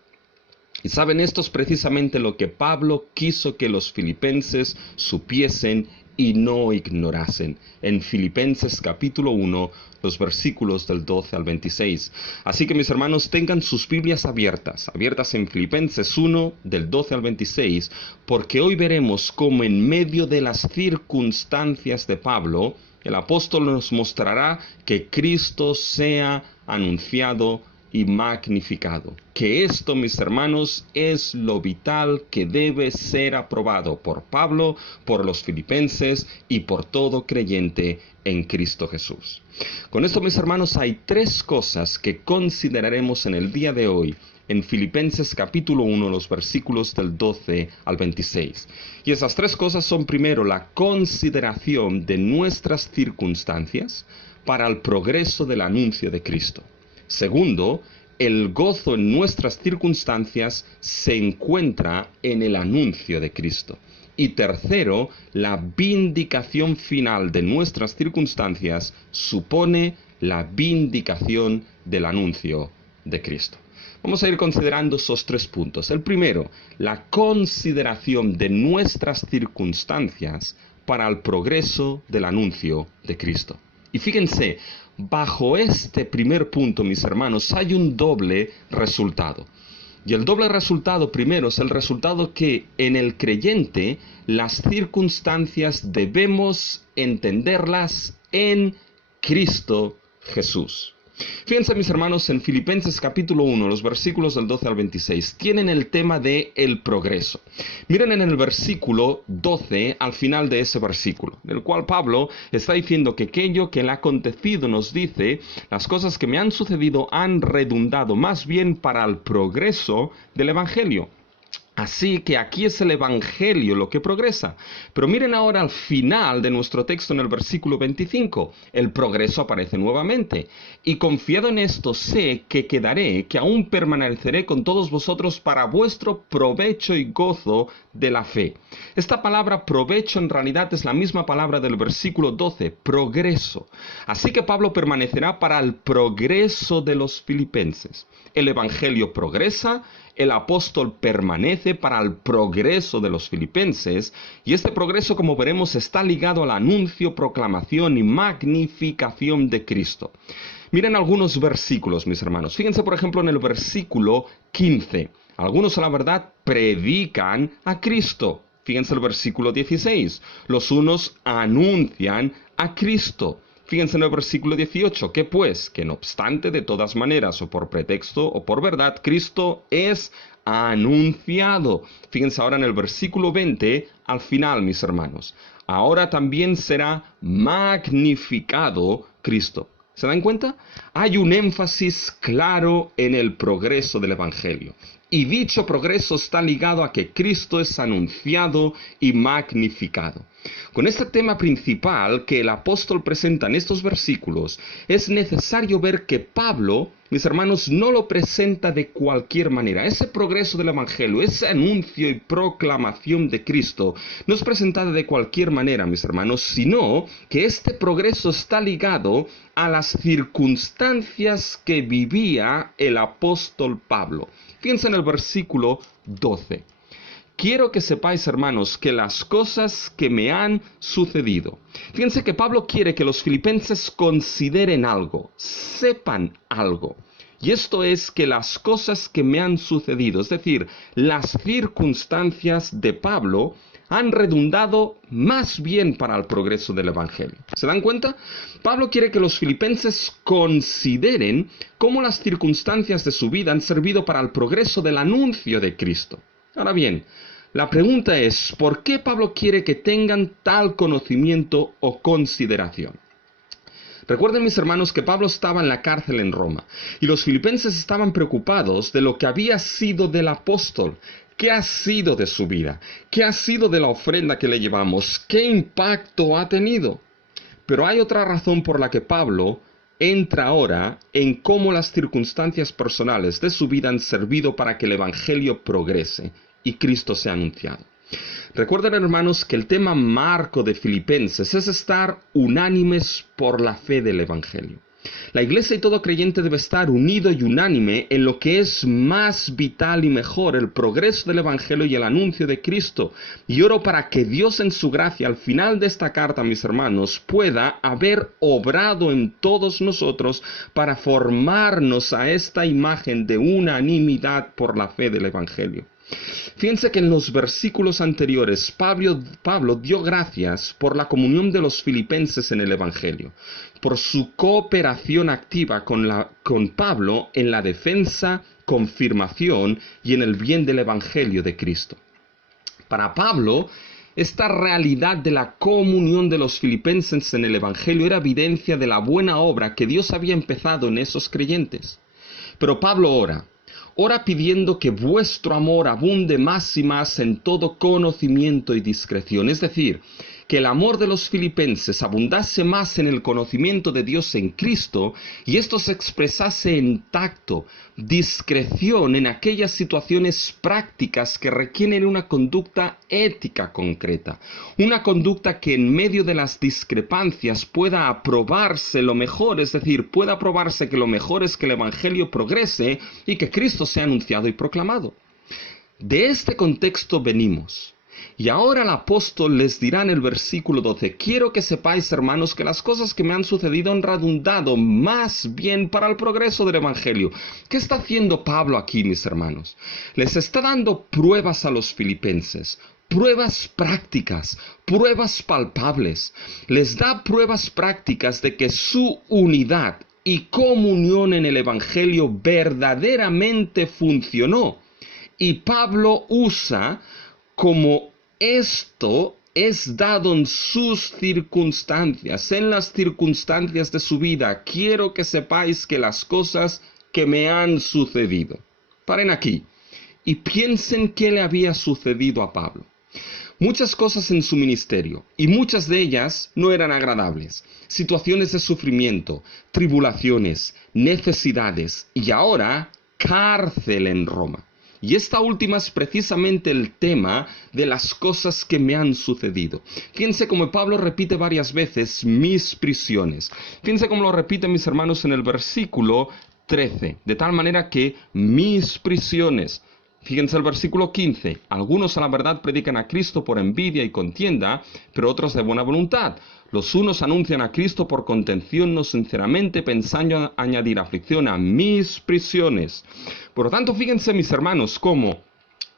Y saben, esto es precisamente lo que Pablo quiso que los filipenses supiesen y no ignorasen. En Filipenses capítulo 1, los versículos del 12 al 26. Así que mis hermanos, tengan sus Biblias abiertas en Filipenses 1, del 12 al 26, porque hoy veremos cómo en medio de las circunstancias de Pablo, el apóstol nos mostrará que Cristo sea anunciado y magnificado. Que esto, mis hermanos, es lo vital que debe ser aprobado por Pablo, por los filipenses y por todo creyente en Cristo Jesús. Con esto, mis hermanos, hay tres cosas que consideraremos en el día de hoy en Filipenses capítulo 1, los versículos del 12 al 26. Y esas tres cosas son, primero, la consideración de nuestras circunstancias para el progreso del anuncio de Cristo. Segundo, el gozo en nuestras circunstancias se encuentra en el anuncio de Cristo. Y tercero, la vindicación final de nuestras circunstancias supone la vindicación del anuncio de Cristo. Vamos a ir considerando esos tres puntos. El primero, la consideración de nuestras circunstancias para el progreso del anuncio de Cristo. Y fíjense, bajo este primer punto, mis hermanos, hay un doble resultado. Y el doble resultado primero es el resultado que en el creyente las circunstancias debemos entenderlas en Cristo Jesús. Fíjense, mis hermanos, en Filipenses capítulo 1, los versículos del 12 al 26, tienen el tema de el progreso. Miren en el versículo 12, al final de ese versículo, en el cual Pablo está diciendo que aquello que le ha acontecido, nos dice, las cosas que me han sucedido han redundado más bien para el progreso del Evangelio. Así que aquí es el Evangelio lo que progresa. Pero miren ahora al final de nuestro texto en el versículo 25. El progreso aparece nuevamente. Y confiado en esto sé que quedaré, que aún permaneceré con todos vosotros para vuestro provecho y gozo de la fe. Esta palabra provecho en realidad es la misma palabra del versículo 12, progreso. Así que Pablo permanecerá para el progreso de los filipenses. El Evangelio progresa, el apóstol permanece para el progreso de los filipenses, y este progreso, como veremos, está ligado al anuncio, proclamación y magnificación de Cristo. Miren algunos versículos, mis hermanos. Fíjense, por ejemplo, en el versículo 15. Algunos, a la verdad, predican a Cristo. Fíjense el versículo 16. Los unos anuncian a Cristo. Fíjense en el versículo 18, que pues, que no obstante, de todas maneras, o por pretexto o por verdad, Cristo es anunciado. Fíjense ahora en el versículo 20, al final, mis hermanos. Ahora también será magnificado Cristo. ¿Se dan cuenta? Hay un énfasis claro en el progreso del Evangelio. Y dicho progreso está ligado a que Cristo es anunciado y magnificado. Con este tema principal que el apóstol presenta en estos versículos, es necesario ver que Pablo, mis hermanos, no lo presenta de cualquier manera. Ese progreso del Evangelio, ese anuncio y proclamación de Cristo, no es presentado de cualquier manera, mis hermanos, sino que este progreso está ligado a las circunstancias que vivía el apóstol Pablo. Fíjense en el versículo 12. quiero que sepáis, hermanos, que las cosas que me han sucedido. Fíjense que Pablo quiere que los filipenses consideren algo, sepan algo. Y esto es que las cosas que me han sucedido, es decir, las circunstancias de Pablo, han redundado más bien para el progreso del Evangelio. ¿Se dan cuenta? Pablo quiere que los filipenses consideren cómo las circunstancias de su vida han servido para el progreso del anuncio de Cristo. Ahora bien, la pregunta es, ¿por qué Pablo quiere que tengan tal conocimiento o consideración? Recuerden, mis hermanos, que Pablo estaba en la cárcel en Roma y los filipenses estaban preocupados de lo que había sido del apóstol. ¿Qué ha sido de su vida? ¿Qué ha sido de la ofrenda que le llevamos? ¿Qué impacto ha tenido? Pero hay otra razón por la que Pablo entra ahora en cómo las circunstancias personales de su vida han servido para que el Evangelio progrese y Cristo sea anunciado. Recuerden, hermanos, que el tema marco de Filipenses es estar unánimes por la fe del Evangelio. La Iglesia y todo creyente debe estar unido y unánime en lo que es más vital y mejor, el progreso del Evangelio y el anuncio de Cristo. Y oro para que Dios en su gracia, al final de esta carta, mis hermanos, pueda haber obrado en todos nosotros para formarnos a esta imagen de unanimidad por la fe del Evangelio. Fíjense que en los versículos anteriores Pablo dio gracias por la comunión de los filipenses en el Evangelio, por su cooperación activa con Pablo en la defensa, confirmación y en el bien del Evangelio de Cristo. Para Pablo, esta realidad de la comunión de los filipenses en el Evangelio era evidencia de la buena obra que Dios había empezado en esos creyentes. Pero Pablo ora pidiendo que vuestro amor abunde más y más en todo conocimiento y discreción. Es decir, que el amor de los filipenses abundase más en el conocimiento de Dios en Cristo y esto se expresase en tacto, discreción en aquellas situaciones prácticas que requieren una conducta ética concreta. Una conducta que en medio de las discrepancias pueda aprobarse lo mejor, es decir, pueda aprobarse que lo mejor es que el Evangelio progrese y que Cristo sea anunciado y proclamado. De este contexto venimos. Y ahora el apóstol les dirá en el versículo 12, quiero que sepáis, hermanos, que las cosas que me han sucedido han redundado más bien para el progreso del Evangelio. ¿Qué está haciendo Pablo aquí, mis hermanos? Les está dando pruebas a los filipenses, pruebas prácticas, pruebas palpables. Les da pruebas prácticas de que su unidad y comunión en el Evangelio verdaderamente funcionó. Y Pablo usa como esto es dado en sus circunstancias, en las circunstancias de su vida. Quiero que sepáis que las cosas que me han sucedido. Paren aquí y piensen qué le había sucedido a Pablo. Muchas cosas en su ministerio, y muchas de ellas no eran agradables. Situaciones de sufrimiento, tribulaciones, necesidades, y ahora cárcel en Roma. Y esta última es precisamente el tema de las cosas que me han sucedido. Fíjense cómo Pablo repite varias veces mis prisiones. Fíjense cómo lo repite, mis hermanos, en el versículo 13. De tal manera que mis prisiones. Fíjense el versículo 15. Algunos a la verdad predican a Cristo por envidia y contienda, pero otros de buena voluntad. Los unos anuncian a Cristo por contención, no sinceramente, pensando añadir aflicción a mis prisiones. Por lo tanto, fíjense, mis hermanos, cómo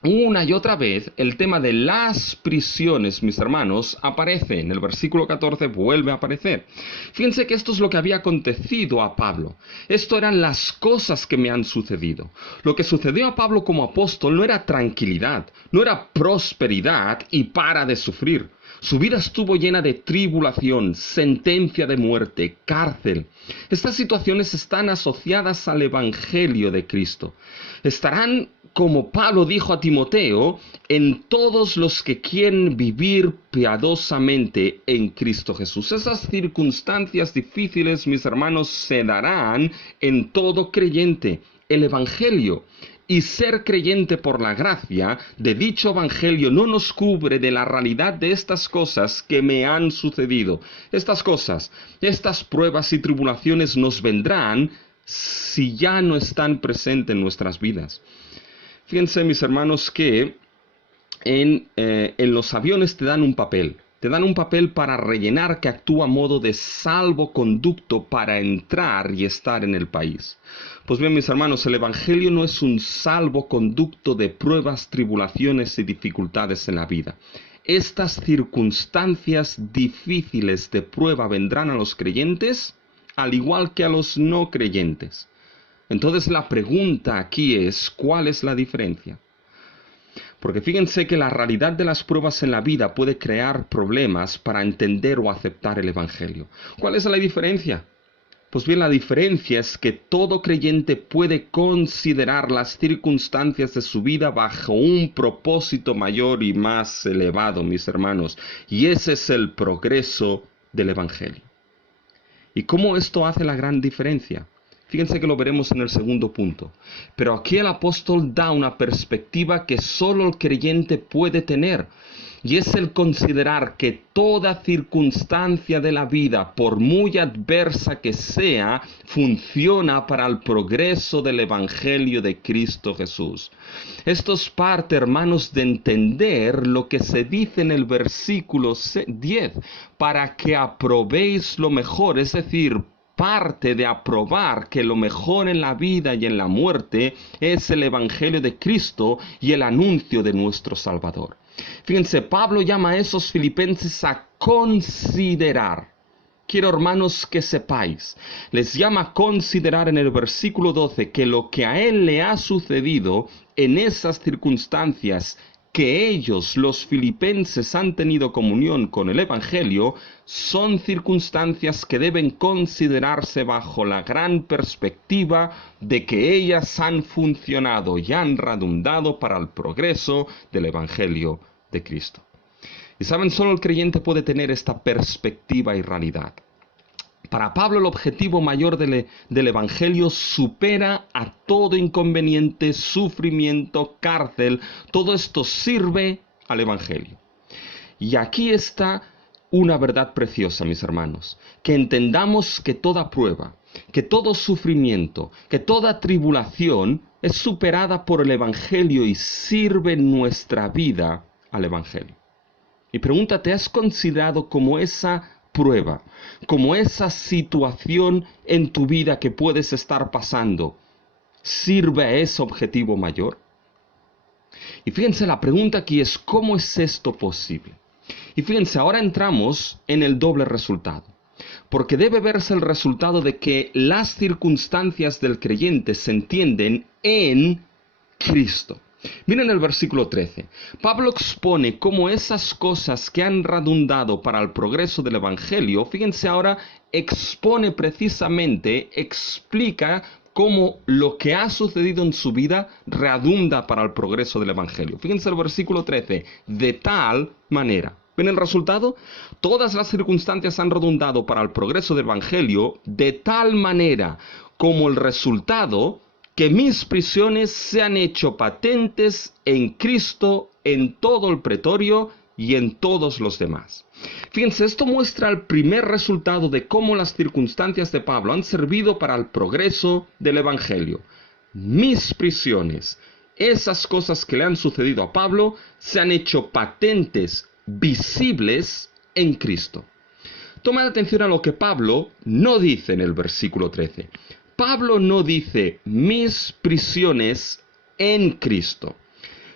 una y otra vez el tema de las prisiones, mis hermanos, aparece. En el versículo 14 vuelve a aparecer. Fíjense que esto es lo que había acontecido a Pablo. Esto eran las cosas que me han sucedido. Lo que sucedió a Pablo como apóstol no era tranquilidad, no era prosperidad y para de sufrir. Su vida estuvo llena de tribulación, sentencia de muerte, cárcel. Estas situaciones están asociadas al Evangelio de Cristo. Estarán, como Pablo dijo a Timoteo, en todos los que quieren vivir piadosamente en Cristo Jesús. Esas circunstancias difíciles, mis hermanos, se darán en todo creyente. El Evangelio y ser creyente por la gracia de dicho Evangelio no nos cubre de la realidad de estas cosas que me han sucedido. Estas cosas, estas pruebas y tribulaciones nos vendrán si ya no están presentes en nuestras vidas. Fíjense, mis hermanos, que en los aviones te dan un papel. Te dan un papel para rellenar que actúa a modo de salvoconducto para entrar y estar en el país. Pues bien, mis hermanos, el Evangelio no es un salvoconducto de pruebas, tribulaciones y dificultades en la vida. Estas circunstancias difíciles de prueba vendrán a los creyentes, al igual que a los no creyentes. Entonces la pregunta aquí es, ¿cuál es la diferencia? Porque fíjense que la realidad de las pruebas en la vida puede crear problemas para entender o aceptar el Evangelio. ¿Cuál es la diferencia? Pues bien, la diferencia es que todo creyente puede considerar las circunstancias de su vida bajo un propósito mayor y más elevado, mis hermanos. Y ese es el progreso del Evangelio. ¿Y cómo esto hace la gran diferencia? Fíjense que lo veremos en el segundo punto. Pero aquí el apóstol da una perspectiva que solo el creyente puede tener. Y es el considerar que toda circunstancia de la vida, por muy adversa que sea, funciona para el progreso del Evangelio de Cristo Jesús. Esto es parte, hermanos, de entender lo que se dice en el versículo 10, para que aprobéis lo mejor, es decir, parte de aprobar que lo mejor en la vida y en la muerte es el Evangelio de Cristo y el anuncio de nuestro Salvador. Fíjense, Pablo llama a esos filipenses a considerar. Quiero, hermanos, que sepáis, les llama a considerar en el versículo 12 que lo que a él le ha sucedido en esas circunstancias que ellos, los filipenses, han tenido comunión con el Evangelio, son circunstancias que deben considerarse bajo la gran perspectiva de que ellas han funcionado y han redundado para el progreso del Evangelio de Cristo. Y saben, solo el creyente puede tener esta perspectiva y realidad. Para Pablo el objetivo mayor del Evangelio supera a todo inconveniente, sufrimiento, cárcel. Todo esto sirve al Evangelio. Y aquí está una verdad preciosa, mis hermanos. Que entendamos que toda prueba, que todo sufrimiento, que toda tribulación es superada por el Evangelio y sirve nuestra vida al Evangelio. Y pregúntate, ¿has considerado como esa prueba, como esa situación en tu vida que puedes estar pasando, sirve a ese objetivo mayor? Y fíjense, la pregunta aquí es, ¿cómo es esto posible? Y fíjense, ahora entramos en el doble resultado, porque debe verse el resultado de que las circunstancias del creyente se entienden en Cristo. Miren el versículo 13. Pablo expone cómo esas cosas que han redundado para el progreso del Evangelio, fíjense ahora, explica cómo lo que ha sucedido en su vida redunda para el progreso del Evangelio. Fíjense el versículo 13. De tal manera. ¿Ven el resultado? Todas las circunstancias han redundado para el progreso del Evangelio de tal manera como el resultado que mis prisiones se han hecho patentes en Cristo, en todo el pretorio y en todos los demás. Fíjense, esto muestra el primer resultado de cómo las circunstancias de Pablo han servido para el progreso del Evangelio. Mis prisiones, esas cosas que le han sucedido a Pablo, se han hecho patentes, visibles en Cristo. Tomad atención a lo que Pablo no dice en el versículo 13. Pablo no dice mis prisiones en Cristo.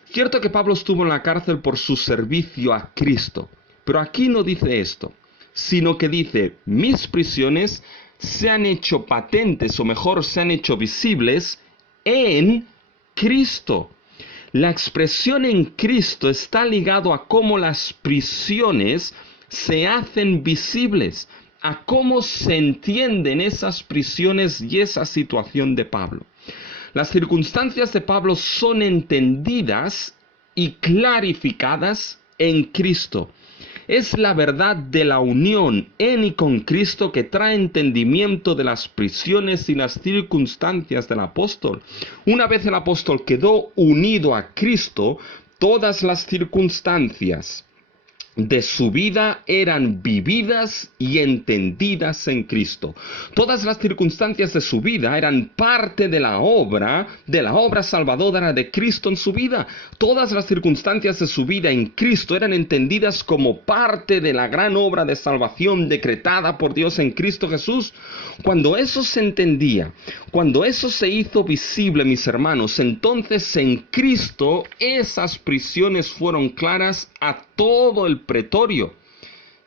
Cierto que Pablo estuvo en la cárcel por su servicio a Cristo, pero aquí no dice esto, sino que dice mis prisiones se han hecho patentes, o mejor, se han hecho visibles en Cristo. La expresión en Cristo está ligado a cómo las prisiones se hacen visibles, a cómo se entienden esas prisiones y esa situación de Pablo. Las circunstancias de Pablo son entendidas y clarificadas en Cristo. Es la verdad de la unión en y con Cristo que trae entendimiento de las prisiones y las circunstancias del apóstol. Una vez el apóstol quedó unido a Cristo, todas las circunstancias de su vida eran vividas y entendidas en Cristo. Todas las circunstancias de su vida eran parte de la obra salvadora de Cristo en su vida. Todas las circunstancias de su vida en Cristo eran entendidas como parte de la gran obra de salvación decretada por Dios en Cristo Jesús. Cuando eso se entendía, cuando eso se hizo visible, mis hermanos, entonces en Cristo esas prisiones fueron claras a todo el pretorio.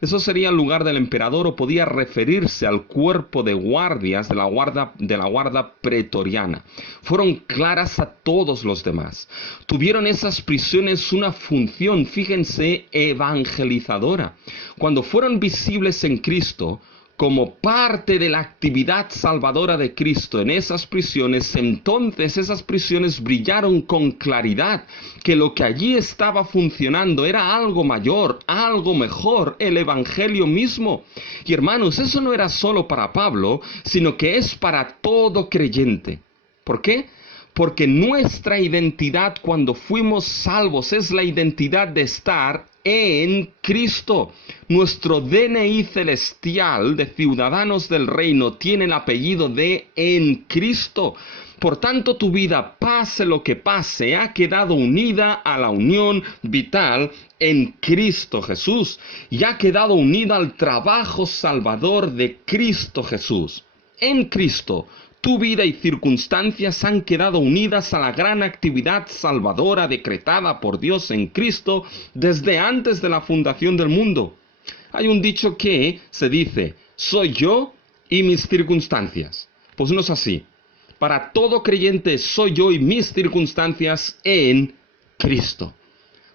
Eso sería el lugar del emperador, o podía referirse al cuerpo de guardias de la guardia pretoriana. Fueron claras a todos los demás. Tuvieron esas prisiones una función, fíjense, evangelizadora. Cuando fueron visibles en Cristo, como parte de la actividad salvadora de Cristo en esas prisiones, entonces esas prisiones brillaron con claridad, que lo que allí estaba funcionando era algo mayor, algo mejor, el Evangelio mismo. Y hermanos, eso no era solo para Pablo, sino que es para todo creyente. ¿Por qué? Porque nuestra identidad cuando fuimos salvos es la identidad de estar en Cristo. Nuestro DNI celestial de ciudadanos del reino tiene el apellido de en Cristo. Por tanto, tu vida, pase lo que pase, ha quedado unida a la unión vital en Cristo Jesús y ha quedado unida al trabajo salvador de Cristo Jesús. En Cristo, tu vida y circunstancias han quedado unidas a la gran actividad salvadora decretada por Dios en Cristo desde antes de la fundación del mundo. Hay un dicho que se dice, soy yo y mis circunstancias. Pues no es así. Para todo creyente soy yo y mis circunstancias en Cristo.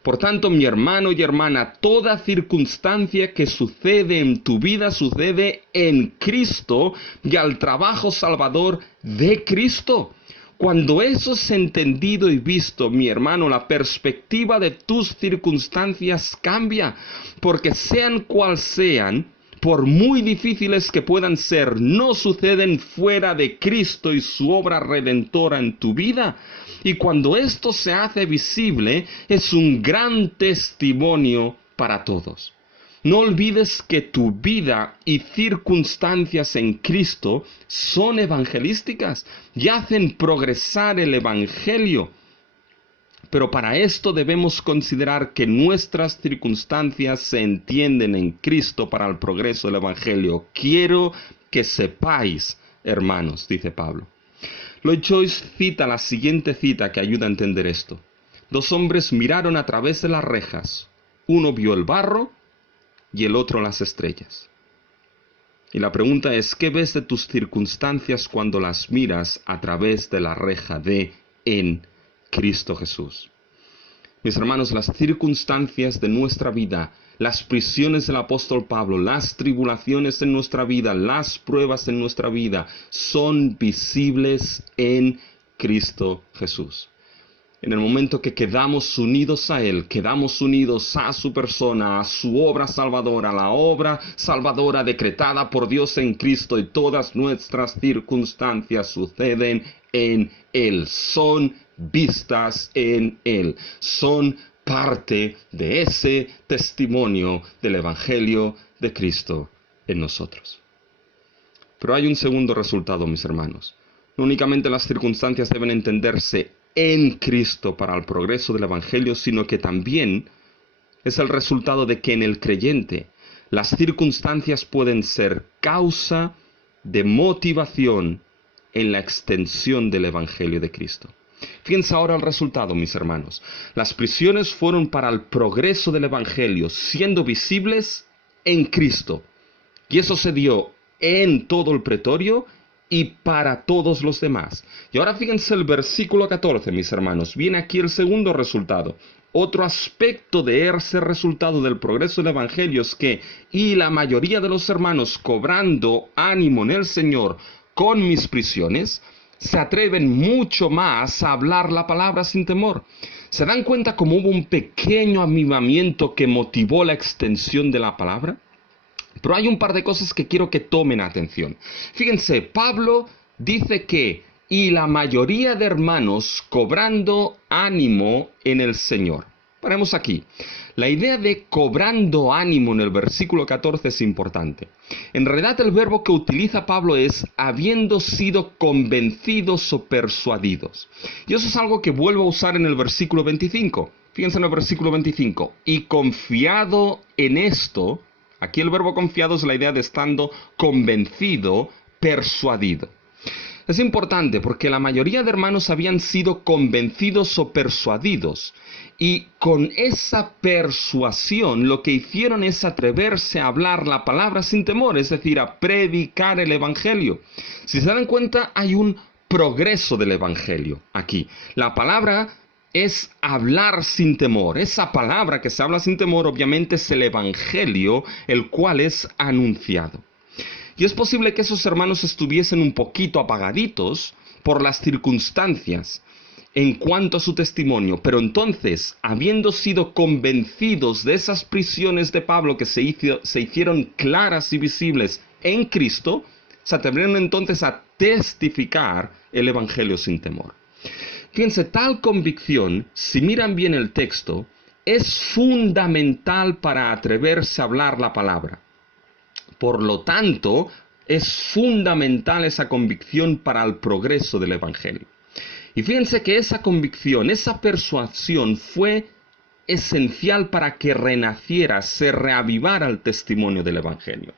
Por tanto, mi hermano y hermana, toda circunstancia que sucede en tu vida sucede en Cristo y al trabajo salvador de Cristo. Cuando eso es entendido y visto, mi hermano, la perspectiva de tus circunstancias cambia, porque sean cual sean, por muy difíciles que puedan ser, no suceden fuera de Cristo y su obra redentora en tu vida. Y cuando esto se hace visible, es un gran testimonio para todos. No olvides que tu vida y circunstancias en Cristo son evangelísticas y hacen progresar el Evangelio. Pero para esto debemos considerar que nuestras circunstancias se entienden en Cristo para el progreso del Evangelio. Quiero que sepáis, hermanos, dice Pablo. Lloyd Joyce cita la siguiente cita que ayuda a entender esto. 2 hombres miraron a través de las rejas. Uno vio el barro y el otro las estrellas. Y la pregunta es, ¿qué ves de tus circunstancias cuando las miras a través de la reja de en Cristo Jesús? Mis hermanos, las circunstancias de nuestra vida, las prisiones del apóstol Pablo, las tribulaciones en nuestra vida, las pruebas en nuestra vida, son visibles en Cristo Jesús. En el momento que quedamos unidos a Él, quedamos unidos a su persona, a su obra salvadora, la obra salvadora decretada por Dios en Cristo, y todas nuestras circunstancias suceden en Él, son vistas en Él, son parte de ese testimonio del Evangelio de Cristo en nosotros. Pero hay un segundo resultado, mis hermanos. No únicamente las circunstancias deben entenderse en Cristo para el progreso del Evangelio, sino que también es el resultado de que en el creyente las circunstancias pueden ser causa de motivación en la extensión del Evangelio de Cristo. Fíjense ahora el resultado, mis hermanos. Las prisiones fueron para el progreso del Evangelio, siendo visibles en Cristo. Y eso se dio en todo el pretorio y para todos los demás. Y ahora fíjense el versículo 14, mis hermanos. Viene aquí el segundo resultado. Otro aspecto de ese resultado del progreso del Evangelio es que, y la mayoría de los hermanos, cobrando ánimo en el Señor con mis prisiones, se atreven mucho más a hablar la palabra sin temor. ¿Se dan cuenta cómo hubo un pequeño avivamiento que motivó la extensión de la palabra? Pero hay un par de cosas que quiero que tomen atención. Fíjense, Pablo dice que, y la mayoría de hermanos cobrando ánimo en el Señor. Paremos aquí. La idea de cobrando ánimo en el versículo 14 es importante. En realidad el verbo que utiliza Pablo es habiendo sido convencidos o persuadidos. Y eso es algo que vuelvo a usar en el versículo 25. Fíjense en el versículo 25. Y confiado en esto, aquí el verbo confiado es la idea de estando convencido, persuadido. Es importante porque la mayoría de hermanos habían sido convencidos o persuadidos, y con esa persuasión lo que hicieron es atreverse a hablar la palabra sin temor, es decir, a predicar el Evangelio. Si se dan cuenta, hay un progreso del Evangelio aquí. La palabra es hablar sin temor. Esa palabra que se habla sin temor obviamente es el Evangelio, el cual es anunciado. Y es posible que esos hermanos estuviesen un poquito apagaditos por las circunstancias en cuanto a su testimonio, pero entonces, habiendo sido convencidos de esas prisiones de Pablo que se hicieron claras y visibles en Cristo, se atrevieron entonces a testificar el Evangelio sin temor. Fíjense, tal convicción, si miran bien el texto, es fundamental para atreverse a hablar la palabra. Por lo tanto, es fundamental esa convicción para el progreso del Evangelio. Y fíjense que esa convicción, esa persuasión fue esencial para que renaciera, se reavivara el testimonio del Evangelio.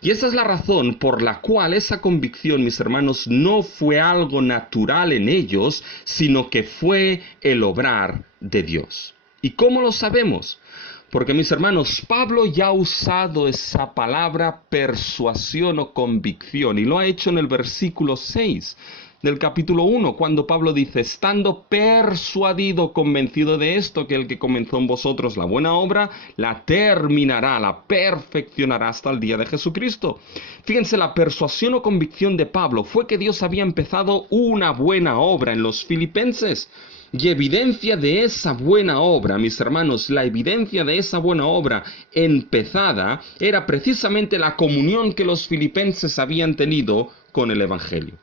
Y esa es la razón por la cual esa convicción, mis hermanos, no fue algo natural en ellos, sino que fue el obrar de Dios. ¿Y cómo lo sabemos? Porque, mis hermanos, Pablo ya ha usado esa palabra persuasión o convicción, y lo ha hecho en el versículo 6 del capítulo 1, cuando Pablo dice, estando persuadido, convencido de esto, que el que comenzó en vosotros la buena obra, la terminará, la perfeccionará hasta el día de Jesucristo. Fíjense, la persuasión o convicción de Pablo fue que Dios había empezado una buena obra en los filipenses. Y evidencia de esa buena obra, mis hermanos, la evidencia de esa buena obra empezada era precisamente la comunión que los filipenses habían tenido con el Evangelio.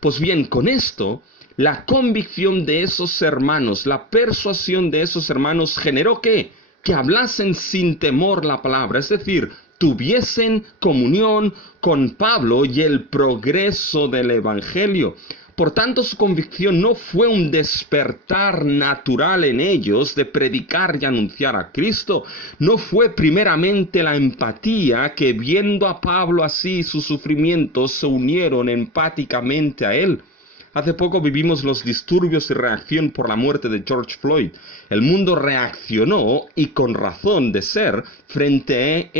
Pues bien, con esto, la convicción de esos hermanos, la persuasión de esos hermanos generó ¿qué? Que hablasen sin temor la palabra, es decir, tuviesen comunión con Pablo y el progreso del Evangelio. Por tanto, su convicción no fue un despertar natural en ellos de predicar y anunciar a Cristo. No fue primeramente la empatía que, viendo a Pablo así y sus sufrimientos, se unieron empáticamente a él. Hace poco vivimos los disturbios y reacción por la muerte de George Floyd. El mundo reaccionó, y con razón de ser, frente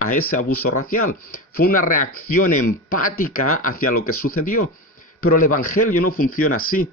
a ese abuso racial. Fue una reacción empática hacia lo que sucedió. Pero el Evangelio no funciona así.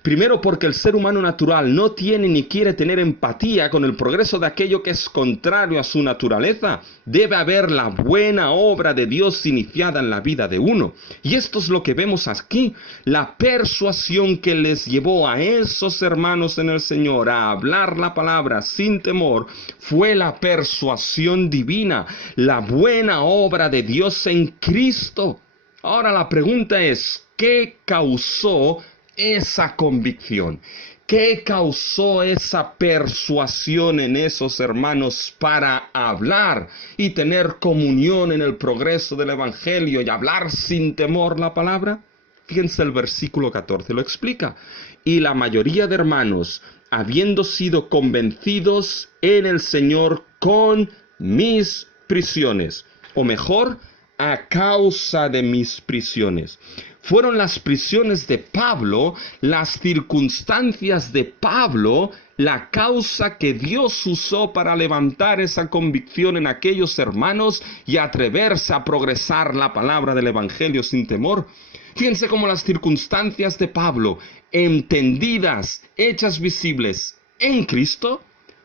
Primero, porque el ser humano natural no tiene ni quiere tener empatía con el progreso de aquello que es contrario a su naturaleza. Debe haber la buena obra de Dios iniciada en la vida de uno. Y esto es lo que vemos aquí. La persuasión que les llevó a esos hermanos en el Señor a hablar la palabra sin temor fue la persuasión divina, la buena obra de Dios en Cristo. Ahora la pregunta es, ¿qué causó esa convicción? ¿Qué causó esa persuasión en esos hermanos para hablar y tener comunión en el progreso del Evangelio y hablar sin temor la palabra? Fíjense, el versículo 14 lo explica. Y la mayoría de hermanos, habiendo sido convencidos en el Señor con mis prisiones, o mejor, a causa de mis prisiones. Fueron las prisiones de Pablo, las circunstancias de Pablo, la causa que Dios usó para levantar esa convicción en aquellos hermanos y atreverse a progresar la palabra del Evangelio sin temor. Fíjense cómo las circunstancias de Pablo, entendidas, hechas visibles en Cristo,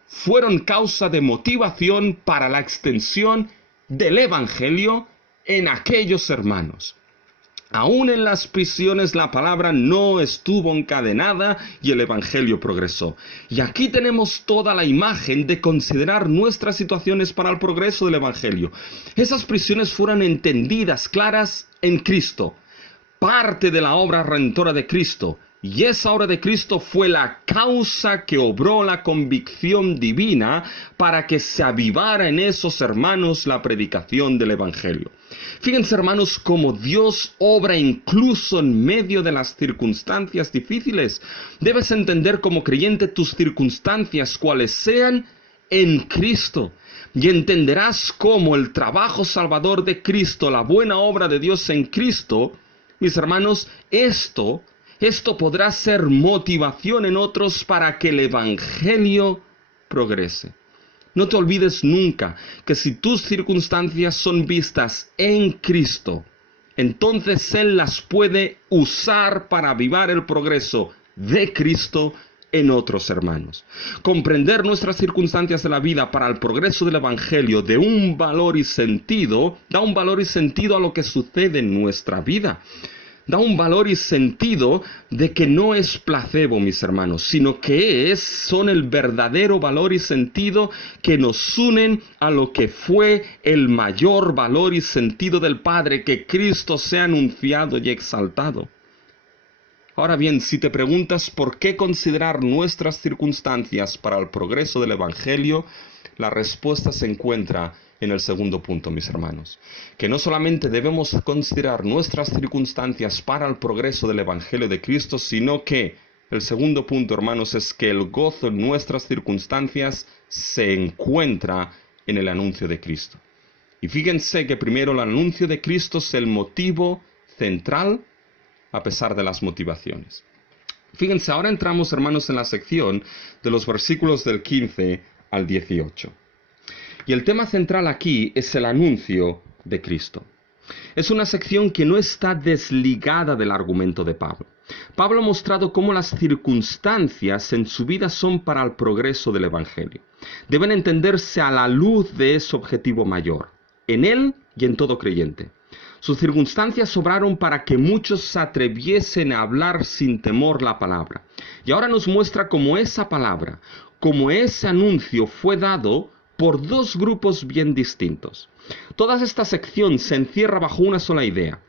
fueron causa de motivación para la extensión del Evangelio en aquellos hermanos. Aún en las prisiones la palabra no estuvo encadenada y el Evangelio progresó. Y aquí tenemos toda la imagen de considerar nuestras situaciones para el progreso del Evangelio. Esas prisiones fueron entendidas, claras en Cristo. Parte de la obra redentora de Cristo. Y esa obra de Cristo fue la causa que obró la convicción divina para que se avivara en esos hermanos la predicación del Evangelio. Fíjense, hermanos, cómo Dios obra incluso en medio de las circunstancias difíciles. Debes entender como creyente tus circunstancias, cuales sean, en Cristo. Y entenderás cómo el trabajo salvador de Cristo, la buena obra de Dios en Cristo, mis hermanos, esto podrá ser motivación en otros para que el Evangelio progrese. No te olvides nunca que si tus circunstancias son vistas en Cristo, entonces Él las puede usar para avivar el progreso de Cristo en otros hermanos. Comprender nuestras circunstancias de la vida para el progreso del Evangelio da un valor y sentido a lo que sucede en nuestra vida. Da un valor y sentido de que no es placebo, mis hermanos, sino que son el verdadero valor y sentido que nos unen a lo que fue el mayor valor y sentido del Padre, que Cristo sea anunciado y exaltado. Ahora bien, si te preguntas por qué considerar nuestras circunstancias para el progreso del Evangelio, la respuesta se encuentra en el segundo punto, mis hermanos. Que no solamente debemos considerar nuestras circunstancias para el progreso del Evangelio de Cristo, sino que el segundo punto, hermanos, es que el gozo en nuestras circunstancias se encuentra en el anuncio de Cristo. Y fíjense que primero el anuncio de Cristo es el motivo central a pesar de las motivaciones. Fíjense, ahora entramos, hermanos, en la sección de los versículos del 15 al 18. Y el tema central aquí es el anuncio de Cristo. Es una sección que no está desligada del argumento de Pablo. Pablo ha mostrado cómo las circunstancias en su vida son para el progreso del Evangelio. Deben entenderse a la luz de ese objetivo mayor, en él y en todo creyente. Sus circunstancias obraron para que muchos se atreviesen a hablar sin temor la palabra. Y ahora nos muestra cómo esa palabra, cómo ese anuncio fue dado por dos grupos bien distintos. Toda esta sección se encierra bajo una sola idea,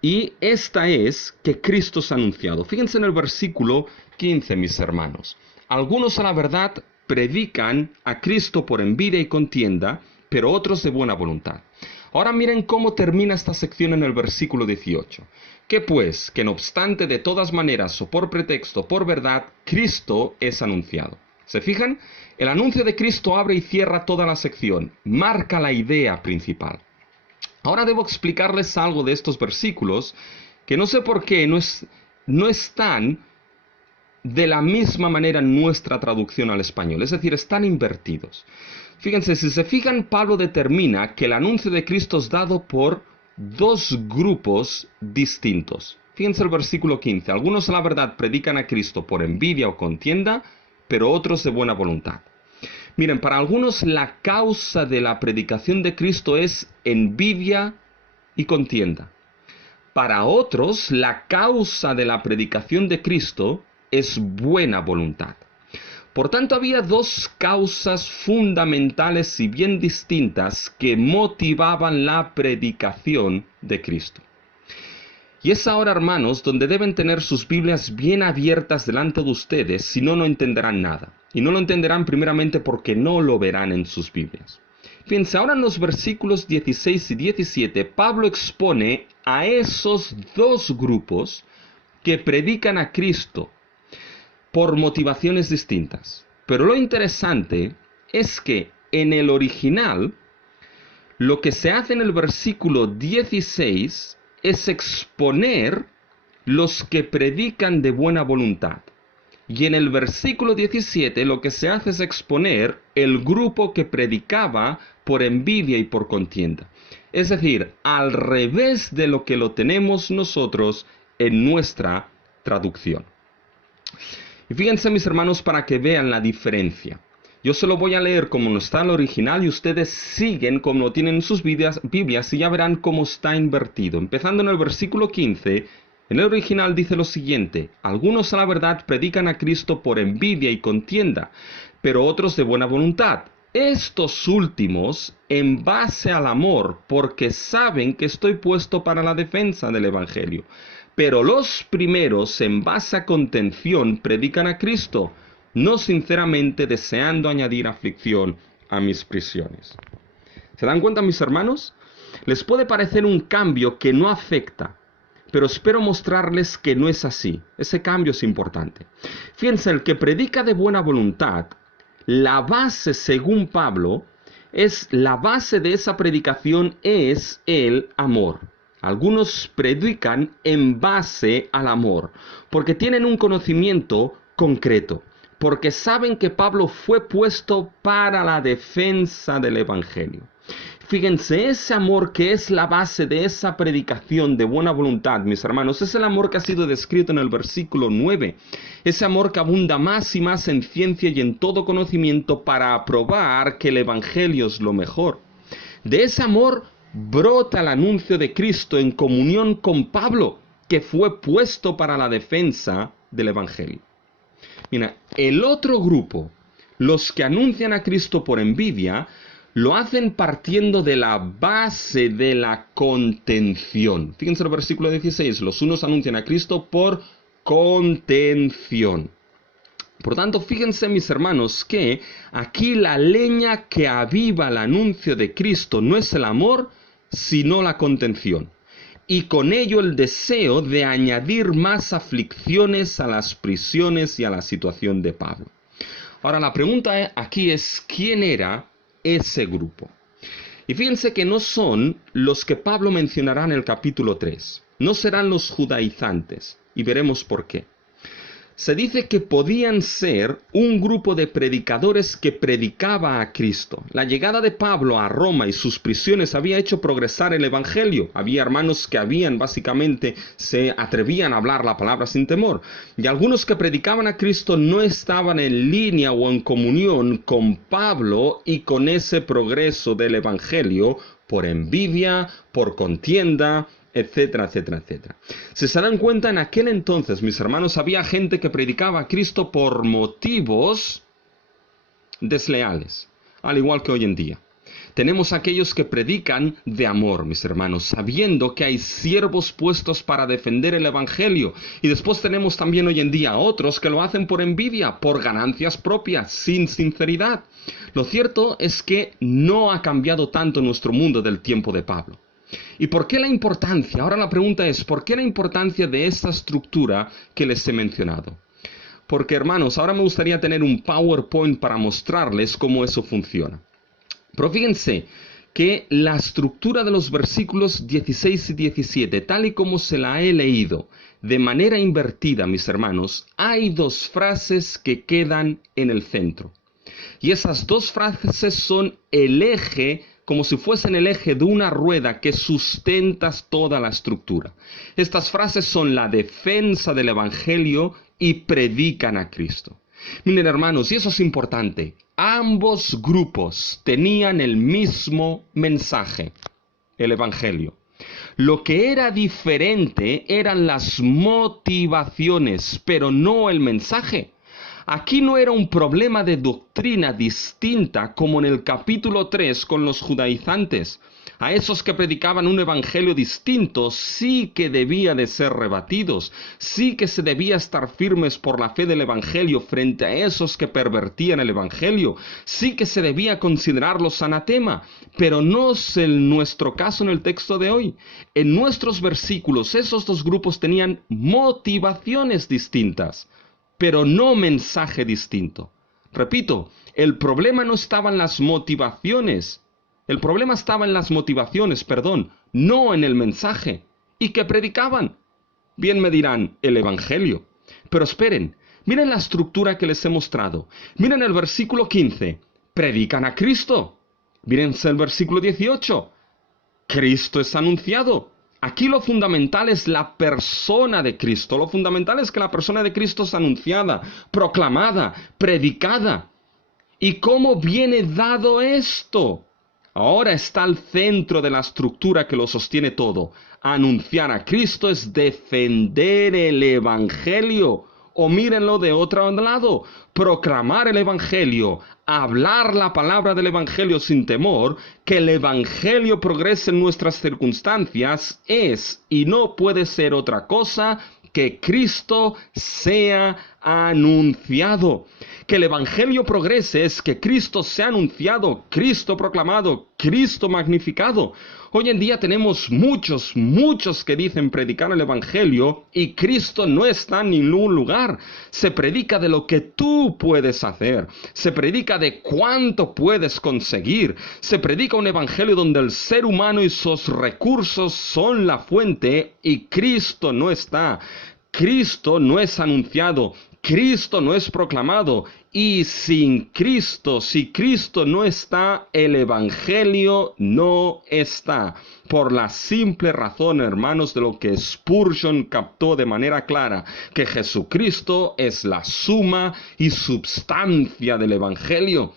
y esta es que Cristo es anunciado. Fíjense en el versículo 15, mis hermanos. Algunos a la verdad predican a Cristo por envidia y contienda, pero otros de buena voluntad. Ahora miren cómo termina esta sección en el versículo 18. Que pues, que no obstante de todas maneras o por pretexto o por verdad, Cristo es anunciado. ¿Se fijan? El anuncio de Cristo abre y cierra toda la sección, marca la idea principal. Ahora debo explicarles algo de estos versículos que no sé por qué no están de la misma manera en nuestra traducción al español, es decir, están invertidos. Fíjense, si se fijan, Pablo determina que el anuncio de Cristo es dado por dos grupos distintos. Fíjense el versículo 15. Algunos a la verdad predican a Cristo por envidia o contienda, pero otros de buena voluntad. Miren, para algunos la causa de la predicación de Cristo es envidia y contienda. Para otros, la causa de la predicación de Cristo es buena voluntad. Por tanto, había dos causas fundamentales y bien distintas que motivaban la predicación de Cristo. Y es ahora, hermanos, donde deben tener sus Biblias bien abiertas delante de ustedes, si no, no entenderán nada. Y no lo entenderán primeramente porque no lo verán en sus Biblias. Fíjense, ahora en los versículos 16 y 17, Pablo expone a esos dos grupos que predican a Cristo por motivaciones distintas. Pero lo interesante es que en el original, lo que se hace en el versículo 16 es exponer los que predican de buena voluntad. Y en el versículo 17 lo que se hace es exponer el grupo que predicaba por envidia y por contienda. Es decir, al revés de lo que lo tenemos nosotros en nuestra traducción. Y fíjense, mis hermanos, para que vean la diferencia. Yo se lo voy a leer como no está en el original y ustedes siguen como lo tienen en sus Biblias y ya verán cómo está invertido. Empezando en el versículo 15, en el original dice lo siguiente: algunos a la verdad predican a Cristo por envidia y contienda, pero otros de buena voluntad. estos últimos en base al amor, porque saben que estoy puesto para la defensa del Evangelio. Pero los primeros, en base a contención, predican a Cristo, no sinceramente deseando añadir aflicción a mis prisiones. ¿Se dan cuenta, mis hermanos? Les puede parecer un cambio que no afecta, pero espero mostrarles que no es así. Ese cambio es importante. Fíjense, el que predica de buena voluntad, la base, según Pablo, la base de esa predicación es el amor. Algunos predican en base al amor, porque tienen un conocimiento concreto, porque saben que Pablo fue puesto para la defensa del Evangelio. Fíjense, ese amor que es la base de esa predicación de buena voluntad, mis hermanos, es el amor que ha sido descrito en el versículo 9. Ese amor que abunda más y más en ciencia y en todo conocimiento para aprobar que el Evangelio es lo mejor. De ese amor brota el anuncio de Cristo en comunión con Pablo, que fue puesto para la defensa del Evangelio. Mira, el otro grupo, los que anuncian a Cristo por envidia, lo hacen partiendo de la base de la contención. Fíjense el versículo 16, los unos anuncian a Cristo por contención. Por tanto, fíjense, mis hermanos, que aquí la leña que aviva el anuncio de Cristo no es el amor, sino la contención. Y con ello el deseo de añadir más aflicciones a las prisiones y a la situación de Pablo. Ahora, la pregunta aquí es, ¿quién era ese grupo? Y fíjense que no son los que Pablo mencionará en el capítulo 3. No serán los judaizantes, y veremos por qué. Se dice que podían ser un grupo de predicadores que predicaba a Cristo. La llegada de Pablo a Roma y sus prisiones había hecho progresar el Evangelio. Había hermanos que básicamente se atrevían a hablar la palabra sin temor. Y algunos que predicaban a Cristo no estaban en línea o en comunión con Pablo y con ese progreso del Evangelio por envidia, por contienda, etcétera, etcétera, etcétera. Si se dan cuenta, en aquel entonces, mis hermanos, había gente que predicaba a Cristo por motivos desleales, al igual que hoy en día. Tenemos aquellos que predican de amor, mis hermanos, sabiendo que hay siervos puestos para defender el Evangelio. Y después tenemos también hoy en día otros que lo hacen por envidia, por ganancias propias, sin sinceridad. Lo cierto es que no ha cambiado tanto nuestro mundo del tiempo de Pablo. ¿Y por qué la importancia? Ahora la pregunta es, ¿por qué la importancia de esta estructura que les he mencionado? Porque, hermanos, ahora me gustaría tener un PowerPoint para mostrarles cómo eso funciona. Pero fíjense que la estructura de los versículos 16 y 17, tal y como se la he leído, de manera invertida, mis hermanos, hay dos frases que quedan en el centro. Y esas dos frases son el eje, como si fuesen el eje de una rueda que sustenta toda la estructura. Estas frases son la defensa del Evangelio y predican a Cristo. Miren, hermanos, y eso es importante, ambos grupos tenían el mismo mensaje, el Evangelio. Lo que era diferente eran las motivaciones, pero no el mensaje. Aquí no era un problema de doctrina distinta como en el capítulo 3 con los judaizantes. A esos que predicaban un evangelio distinto sí que debía de ser rebatidos, sí que se debía estar firmes por la fe del evangelio frente a esos que pervertían el evangelio, sí que se debía considerarlos anatema, pero no es nuestro caso en el texto de hoy. En nuestros versículos esos dos grupos tenían motivaciones distintas, pero no mensaje distinto. Repito, el problema no estaba en las motivaciones. El problema estaba en las motivaciones, no en el mensaje. ¿Y qué predicaban? Bien me dirán, el Evangelio. Pero esperen, miren la estructura que les he mostrado. Miren el versículo 15. Predican a Cristo. Mírense el versículo 18. Cristo es anunciado. Aquí lo fundamental es la persona de Cristo. Lo fundamental es que la persona de Cristo es anunciada, proclamada, predicada. ¿Y cómo viene dado esto? Ahora está al centro de la estructura que lo sostiene todo. Anunciar a Cristo es defender el Evangelio. o mírenlo de otro lado. Proclamar el Evangelio, hablar la palabra del Evangelio sin temor, que el Evangelio progrese en nuestras circunstancias, es y no puede ser otra cosa que Cristo sea anunciado. Que el Evangelio progrese es que Cristo sea anunciado, Cristo proclamado, Cristo magnificado. Hoy en día tenemos muchos que dicen predicar el Evangelio y Cristo no está en ningún lugar. Se predica de lo que tú puedes hacer, se predica de cuánto puedes conseguir, se predica un Evangelio donde el ser humano y sus recursos son la fuente y Cristo no está. Cristo no es anunciado, Cristo no es proclamado, y sin Cristo, si Cristo no está, el Evangelio no está. Por la simple razón, hermanos, de lo que Spurgeon captó de manera clara, que Jesucristo es la suma y substancia del Evangelio.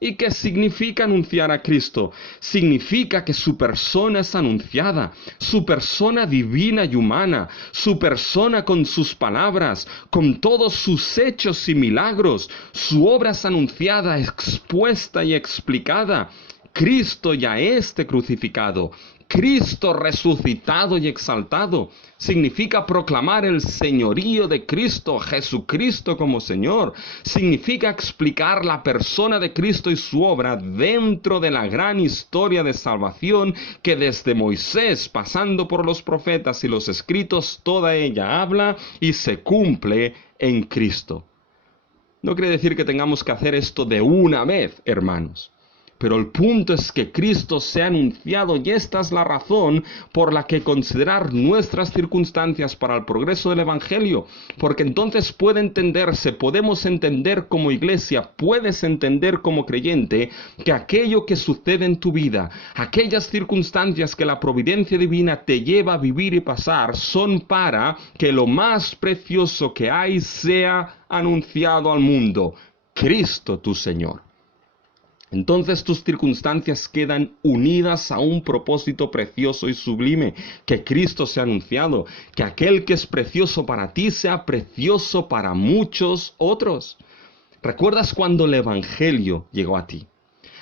¿Y qué significa anunciar a Cristo? Significa que su persona es anunciada, su persona divina y humana, su persona con sus palabras, con todos sus hechos y milagros, su obra es anunciada, expuesta y explicada. Cristo ya esté crucificado, Cristo resucitado y exaltado. Significa proclamar el señorío de Cristo, Jesucristo como Señor. Significa explicar la persona de Cristo y su obra dentro de la gran historia de salvación que desde Moisés, pasando por los profetas y los escritos, toda ella habla y se cumple en Cristo. No quiere decir que tengamos que hacer esto de una vez, hermanos. Pero el punto es que Cristo sea anunciado y esta es la razón por la que considerar nuestras circunstancias para el progreso del Evangelio, porque entonces puede entenderse, podemos entender como iglesia, puedes entender como creyente que aquello que sucede en tu vida, aquellas circunstancias que la providencia divina te lleva a vivir y pasar, son para que lo más precioso que hay sea anunciado al mundo, Cristo tu Señor. Entonces tus circunstancias quedan unidas a un propósito precioso y sublime, que Cristo sea anunciado, que aquel que es precioso para ti sea precioso para muchos otros. ¿Recuerdas cuando el Evangelio llegó a ti?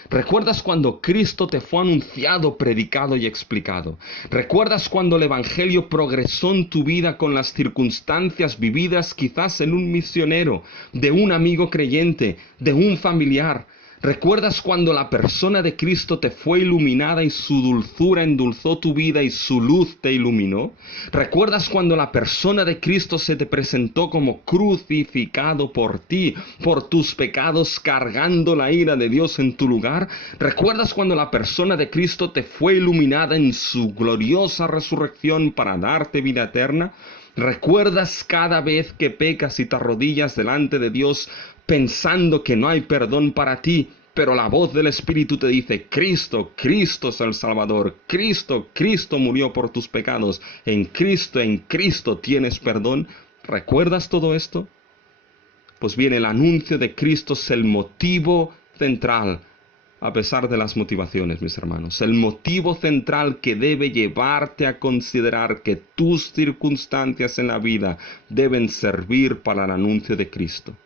¿Recuerdas cuando Cristo te fue anunciado, predicado y explicado? ¿Recuerdas cuando el Evangelio progresó en tu vida con las circunstancias vividas quizás en un misionero, de un amigo creyente, de un familiar? ¿Recuerdas cuando la persona de Cristo te fue iluminada y su dulzura endulzó tu vida y su luz te iluminó? ¿Recuerdas cuando la persona de Cristo se te presentó como crucificado por ti, por tus pecados, cargando la ira de Dios en tu lugar? ¿Recuerdas cuando la persona de Cristo te fue iluminada en su gloriosa resurrección para darte vida eterna? ¿Recuerdas cada vez que pecas y te arrodillas delante de Dios pensando que no hay perdón para ti, pero la voz del Espíritu te dice, Cristo es el Salvador, Cristo murió por tus pecados, en Cristo tienes perdón? ¿Recuerdas todo esto? Pues bien, el anuncio de Cristo es el motivo central, a pesar de las motivaciones, mis hermanos, el motivo central que debe llevarte a considerar que tus circunstancias en la vida deben servir para el anuncio de Cristo.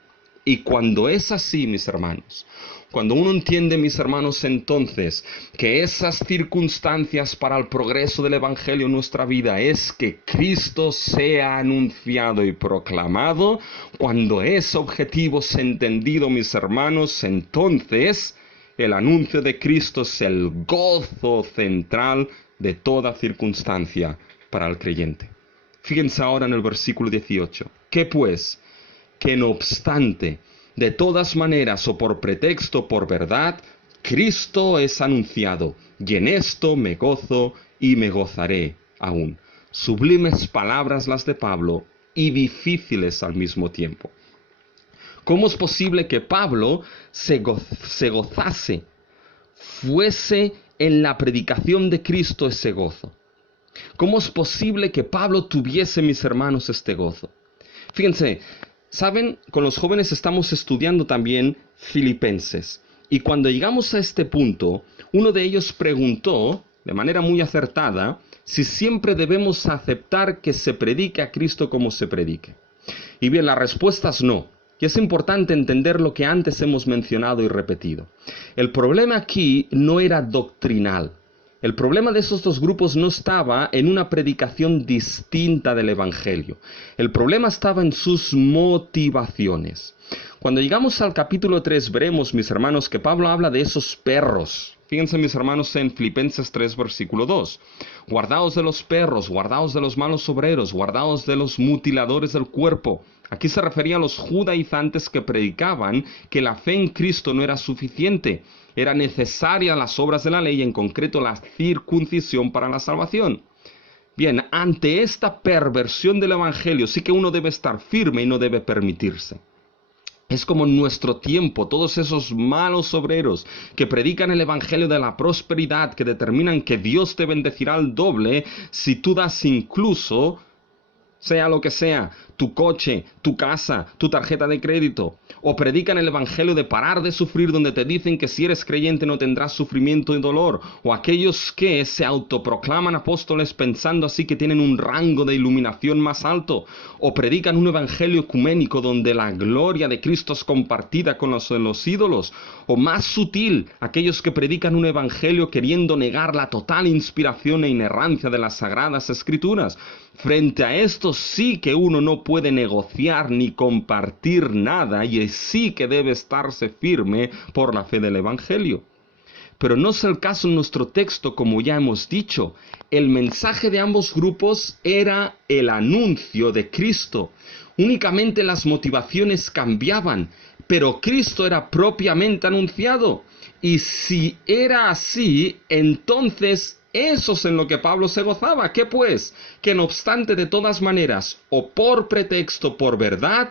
Y cuando es así, mis hermanos, cuando uno entiende, mis hermanos, entonces, que esas circunstancias para el progreso del Evangelio en nuestra vida es que Cristo sea anunciado y proclamado, cuando ese objetivo es entendido, mis hermanos, entonces el anuncio de Cristo es el gozo central de toda circunstancia para el creyente. Fíjense ahora en el versículo 18. ¿Qué pues? Que no obstante, de todas maneras o por pretexto o por verdad, Cristo es anunciado, y en esto me gozo y me gozaré aún. Sublimes palabras las de Pablo y difíciles al mismo tiempo. ¿Cómo es posible que Pablo se gozase, fuese en la predicación de Cristo ese gozo? ¿Cómo es posible que Pablo tuviese, mis hermanos, este gozo? Fíjense, saben, con los jóvenes estamos estudiando también Filipenses. Y cuando llegamos a este punto, uno de ellos preguntó, de manera muy acertada, si siempre debemos aceptar que se predique a Cristo como se predique. Y bien, la respuesta es no. Y es importante entender lo que antes hemos mencionado y repetido. El problema aquí no era doctrinal. El problema de esos dos grupos no estaba en una predicación distinta del Evangelio. El problema estaba en sus motivaciones. Cuando llegamos al capítulo 3 veremos, mis hermanos, que Pablo habla de esos perros. Fíjense, mis hermanos, en Filipenses 3, versículo 2. Guardaos de los perros, guardaos de los malos obreros, guardaos de los mutiladores del cuerpo. Aquí se refería a los judaizantes que predicaban que la fe en Cristo no era suficiente. Era necesaria las obras de la ley, en concreto la circuncisión para la salvación. Bien, ante esta perversión del Evangelio sí que uno debe estar firme y no debe permitirse. Es como en nuestro tiempo, todos esos malos obreros que predican el evangelio de la prosperidad, que determinan que Dios te bendecirá al doble si tú das incluso, sea lo que sea, tu coche, tu casa, tu tarjeta de crédito. O predican el evangelio de parar de sufrir, donde te dicen que si eres creyente no tendrás sufrimiento y dolor. O aquellos que se autoproclaman apóstoles pensando así que tienen un rango de iluminación más alto. O predican un evangelio ecuménico donde la gloria de Cristo es compartida con los ídolos. O más sutil, aquellos que predican un evangelio queriendo negar la total inspiración e inerrancia de las sagradas escrituras. Frente a esto sí que uno no puede negociar ni compartir nada, y sí que debe estarse firme por la fe del Evangelio. Pero no es el caso en nuestro texto, como ya hemos dicho. El mensaje de ambos grupos era el anuncio de Cristo. Únicamente las motivaciones cambiaban, pero Cristo era propiamente anunciado. Y si era así, entonces eso es en lo que Pablo se gozaba. ¿Qué pues? Que no obstante, de todas maneras, o por pretexto o por verdad,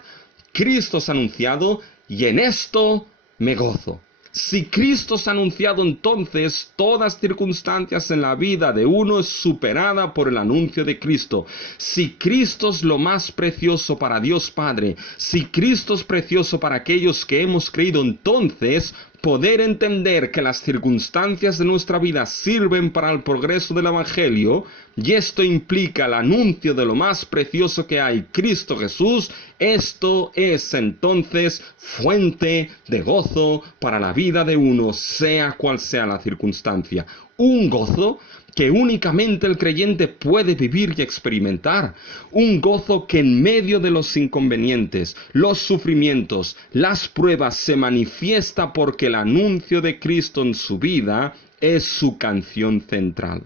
Cristo es anunciado, y en esto me gozo. Si Cristo es anunciado, entonces todas circunstancias en la vida de uno es superada por el anuncio de Cristo. Si Cristo es lo más precioso para Dios Padre, si Cristo es precioso para aquellos que hemos creído, entonces poder entender que las circunstancias de nuestra vida sirven para el progreso del Evangelio, y esto implica el anuncio de lo más precioso que hay, Cristo Jesús, esto es entonces fuente de gozo para la vida de uno, sea cual sea la circunstancia. Un gozo que únicamente el creyente puede vivir y experimentar. Un gozo que en medio de los inconvenientes, los sufrimientos, las pruebas se manifiesta porque el anuncio de Cristo en su vida es su canción central.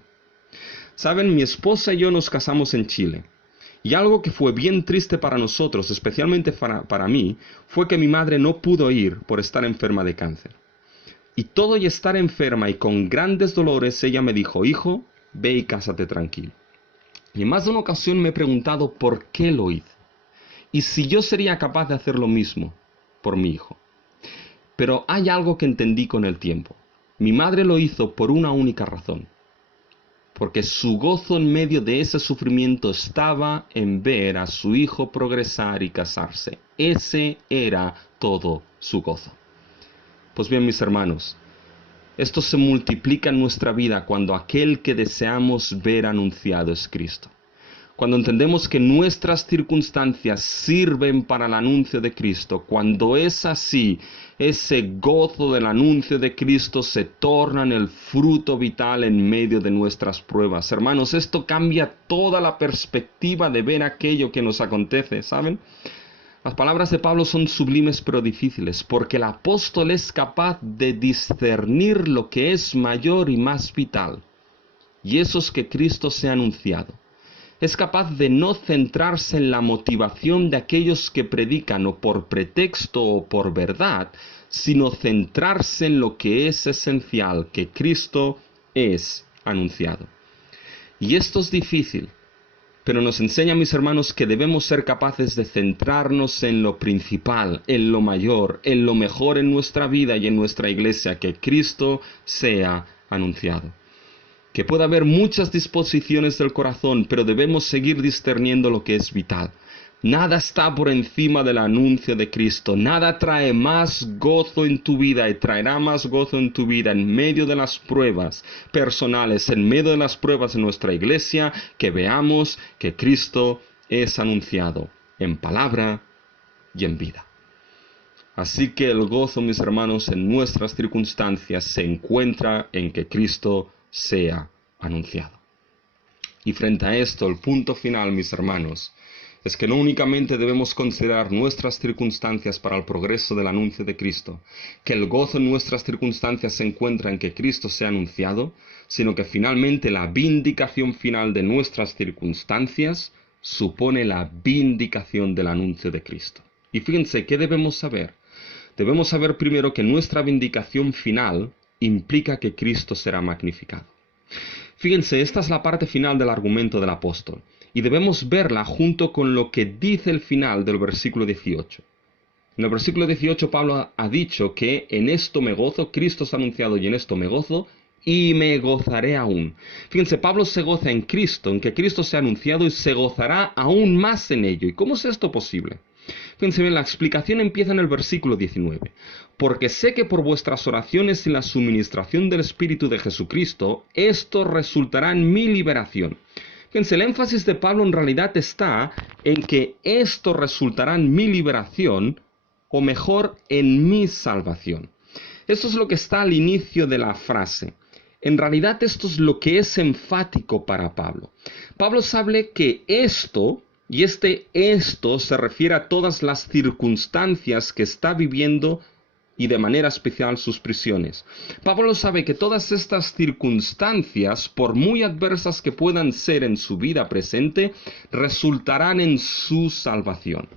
Saben, mi esposa y yo nos casamos en Chile. Y algo que fue bien triste para nosotros, especialmente para mí, fue que mi madre no pudo ir por estar enferma de cáncer. Y todo y estar enferma y con grandes dolores, ella me dijo: hijo, ve y cásate tranquilo. Y en más de una ocasión me he preguntado por qué lo hice. Y si yo sería capaz de hacer lo mismo por mi hijo. Pero hay algo que entendí con el tiempo. Mi madre lo hizo por una única razón. Porque su gozo en medio de ese sufrimiento estaba en ver a su hijo progresar y casarse. Ese era todo su gozo. Pues bien, mis hermanos, esto se multiplica en nuestra vida cuando aquel que deseamos ver anunciado es Cristo. Cuando entendemos que nuestras circunstancias sirven para el anuncio de Cristo, cuando es así, ese gozo del anuncio de Cristo se torna en el fruto vital en medio de nuestras pruebas. Hermanos, esto cambia toda la perspectiva de ver aquello que nos acontece, ¿saben? Las palabras de Pablo son sublimes pero difíciles, porque el apóstol es capaz de discernir lo que es mayor y más vital, y eso es que Cristo sea anunciado. Es capaz de no centrarse en la motivación de aquellos que predican o por pretexto o por verdad, sino centrarse en lo que es esencial, que Cristo es anunciado. Y esto es difícil, pero nos enseña, mis hermanos, que debemos ser capaces de centrarnos en lo principal, en lo mayor, en lo mejor en nuestra vida y en nuestra iglesia, que Cristo sea anunciado. Que pueda haber muchas disposiciones del corazón, pero debemos seguir discerniendo lo que es vital. Nada está por encima del anuncio de Cristo. Nada trae más gozo en tu vida y traerá más gozo en tu vida en medio de las pruebas personales, en medio de las pruebas de nuestra iglesia, que veamos que Cristo es anunciado en palabra y en vida. Así que el gozo, mis hermanos, en nuestras circunstancias se encuentra en que Cristo sea anunciado. Y frente a esto, el punto final, mis hermanos, es que no únicamente debemos considerar nuestras circunstancias para el progreso del anuncio de Cristo, que el gozo en nuestras circunstancias se encuentra en que Cristo sea anunciado, sino que finalmente la vindicación final de nuestras circunstancias supone la vindicación del anuncio de Cristo. Y fíjense, ¿qué debemos saber? Debemos saber primero que nuestra vindicación final implica que Cristo será magnificado. Fíjense, esta es la parte final del argumento del apóstol, y debemos verla junto con lo que dice el final del versículo 18. En el versículo 18 Pablo ha dicho que en esto me gozo, Cristo es anunciado y en esto me gozo, y me gozaré aún. Fíjense, Pablo se goza en Cristo, en que Cristo sea anunciado y se gozará aún más en ello. ¿Y cómo es esto posible? Fíjense bien, la explicación empieza en el versículo 19. Porque sé que por vuestras oraciones y la suministración del Espíritu de Jesucristo, esto resultará en mi liberación. Fíjense, el énfasis de Pablo en realidad está en que esto resultará en mi liberación, o mejor, en mi salvación. Esto es lo que está al inicio de la frase. En realidad esto es lo que es enfático para Pablo. Pablo sabe que esto, y esto se refiere a todas las circunstancias que está viviendo y de manera especial sus prisiones. Pablo sabe que todas estas circunstancias, por muy adversas que puedan ser en su vida presente, resultarán en su salvación.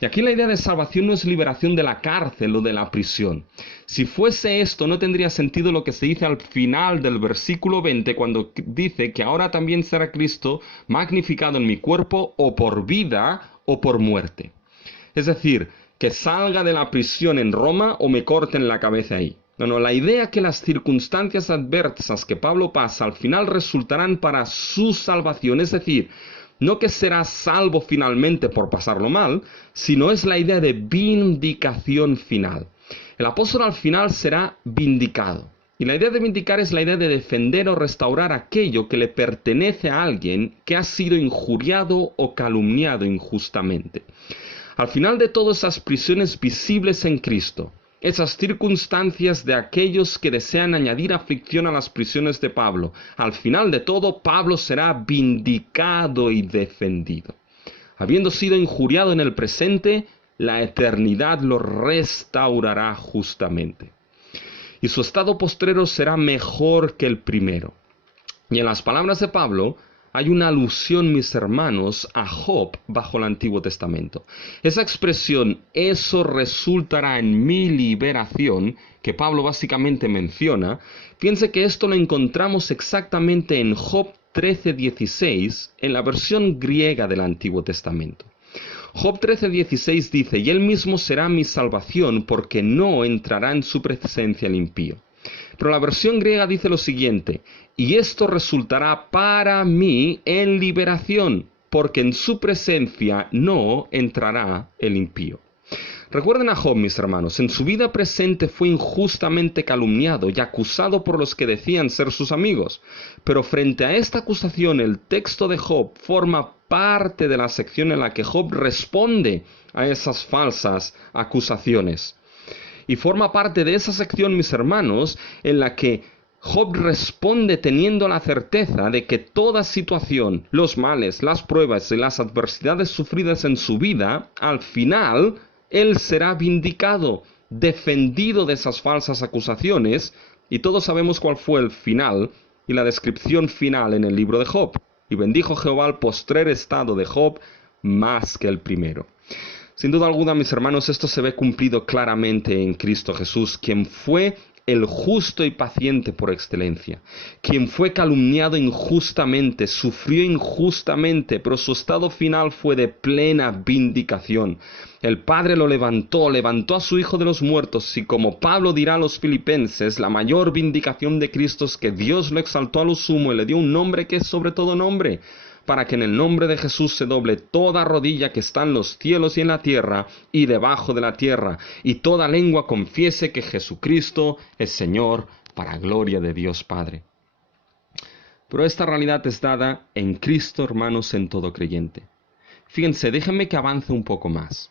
Y aquí la idea de salvación no es liberación de la cárcel o de la prisión. Si fuese esto, no tendría sentido lo que se dice al final del versículo 20, cuando dice que ahora también será Cristo magnificado en mi cuerpo, o por vida o por muerte. Es decir, que salga de la prisión en Roma o me corten la cabeza ahí. No, la idea que las circunstancias adversas que Pablo pasa al final resultarán para su salvación, es decir, no que será salvo finalmente por pasarlo mal, sino es la idea de vindicación final. El apóstol al final será vindicado. Y la idea de vindicar es la idea de defender o restaurar aquello que le pertenece a alguien que ha sido injuriado o calumniado injustamente. Al final de todo, esas prisiones visibles en Cristo, esas circunstancias de aquellos que desean añadir aflicción a las prisiones de Pablo, al final de todo, Pablo será vindicado y defendido. Habiendo sido injuriado en el presente, la eternidad lo restaurará justamente. Y su estado postrero será mejor que el primero. Y en las palabras de Pablo, hay una alusión, mis hermanos, a Job bajo el Antiguo Testamento. Esa expresión, eso resultará en mi liberación, que Pablo básicamente menciona, piense que esto lo encontramos exactamente en Job 13:16, en la versión griega del Antiguo Testamento. Job 13:16 dice, y él mismo será mi salvación, porque no entrará en su presencia el impío. Pero la versión griega dice lo siguiente, y esto resultará para mí en liberación, porque en su presencia no entrará el impío. Recuerden a Job, mis hermanos, en su vida presente fue injustamente calumniado y acusado por los que decían ser sus amigos. Pero frente a esta acusación, el texto de Job forma parte de la sección en la que Job responde a esas falsas acusaciones. Y forma parte de esa sección, mis hermanos, en la que Job responde teniendo la certeza de que toda situación, los males, las pruebas y las adversidades sufridas en su vida, al final, él será vindicado, defendido de esas falsas acusaciones, y todos sabemos cuál fue el final y la descripción final en el libro de Job. Y bendijo Jehová el postrer estado de Job más que el primero. Sin duda alguna, mis hermanos, esto se ve cumplido claramente en Cristo Jesús, quien fue el justo y paciente por excelencia, quien fue calumniado injustamente, sufrió injustamente, pero su estado final fue de plena vindicación. El Padre lo levantó a su Hijo de los muertos, y como Pablo dirá a los filipenses, la mayor vindicación de Cristo es que Dios lo exaltó a lo sumo y le dio un nombre que es sobre todo nombre, para que en el nombre de Jesús se doble toda rodilla que está en los cielos y en la tierra y debajo de la tierra, y toda lengua confiese que Jesucristo es Señor, para gloria de Dios Padre. Pero esta realidad es dada en Cristo, hermanos, en todo creyente. Fíjense, déjenme que avance un poco más.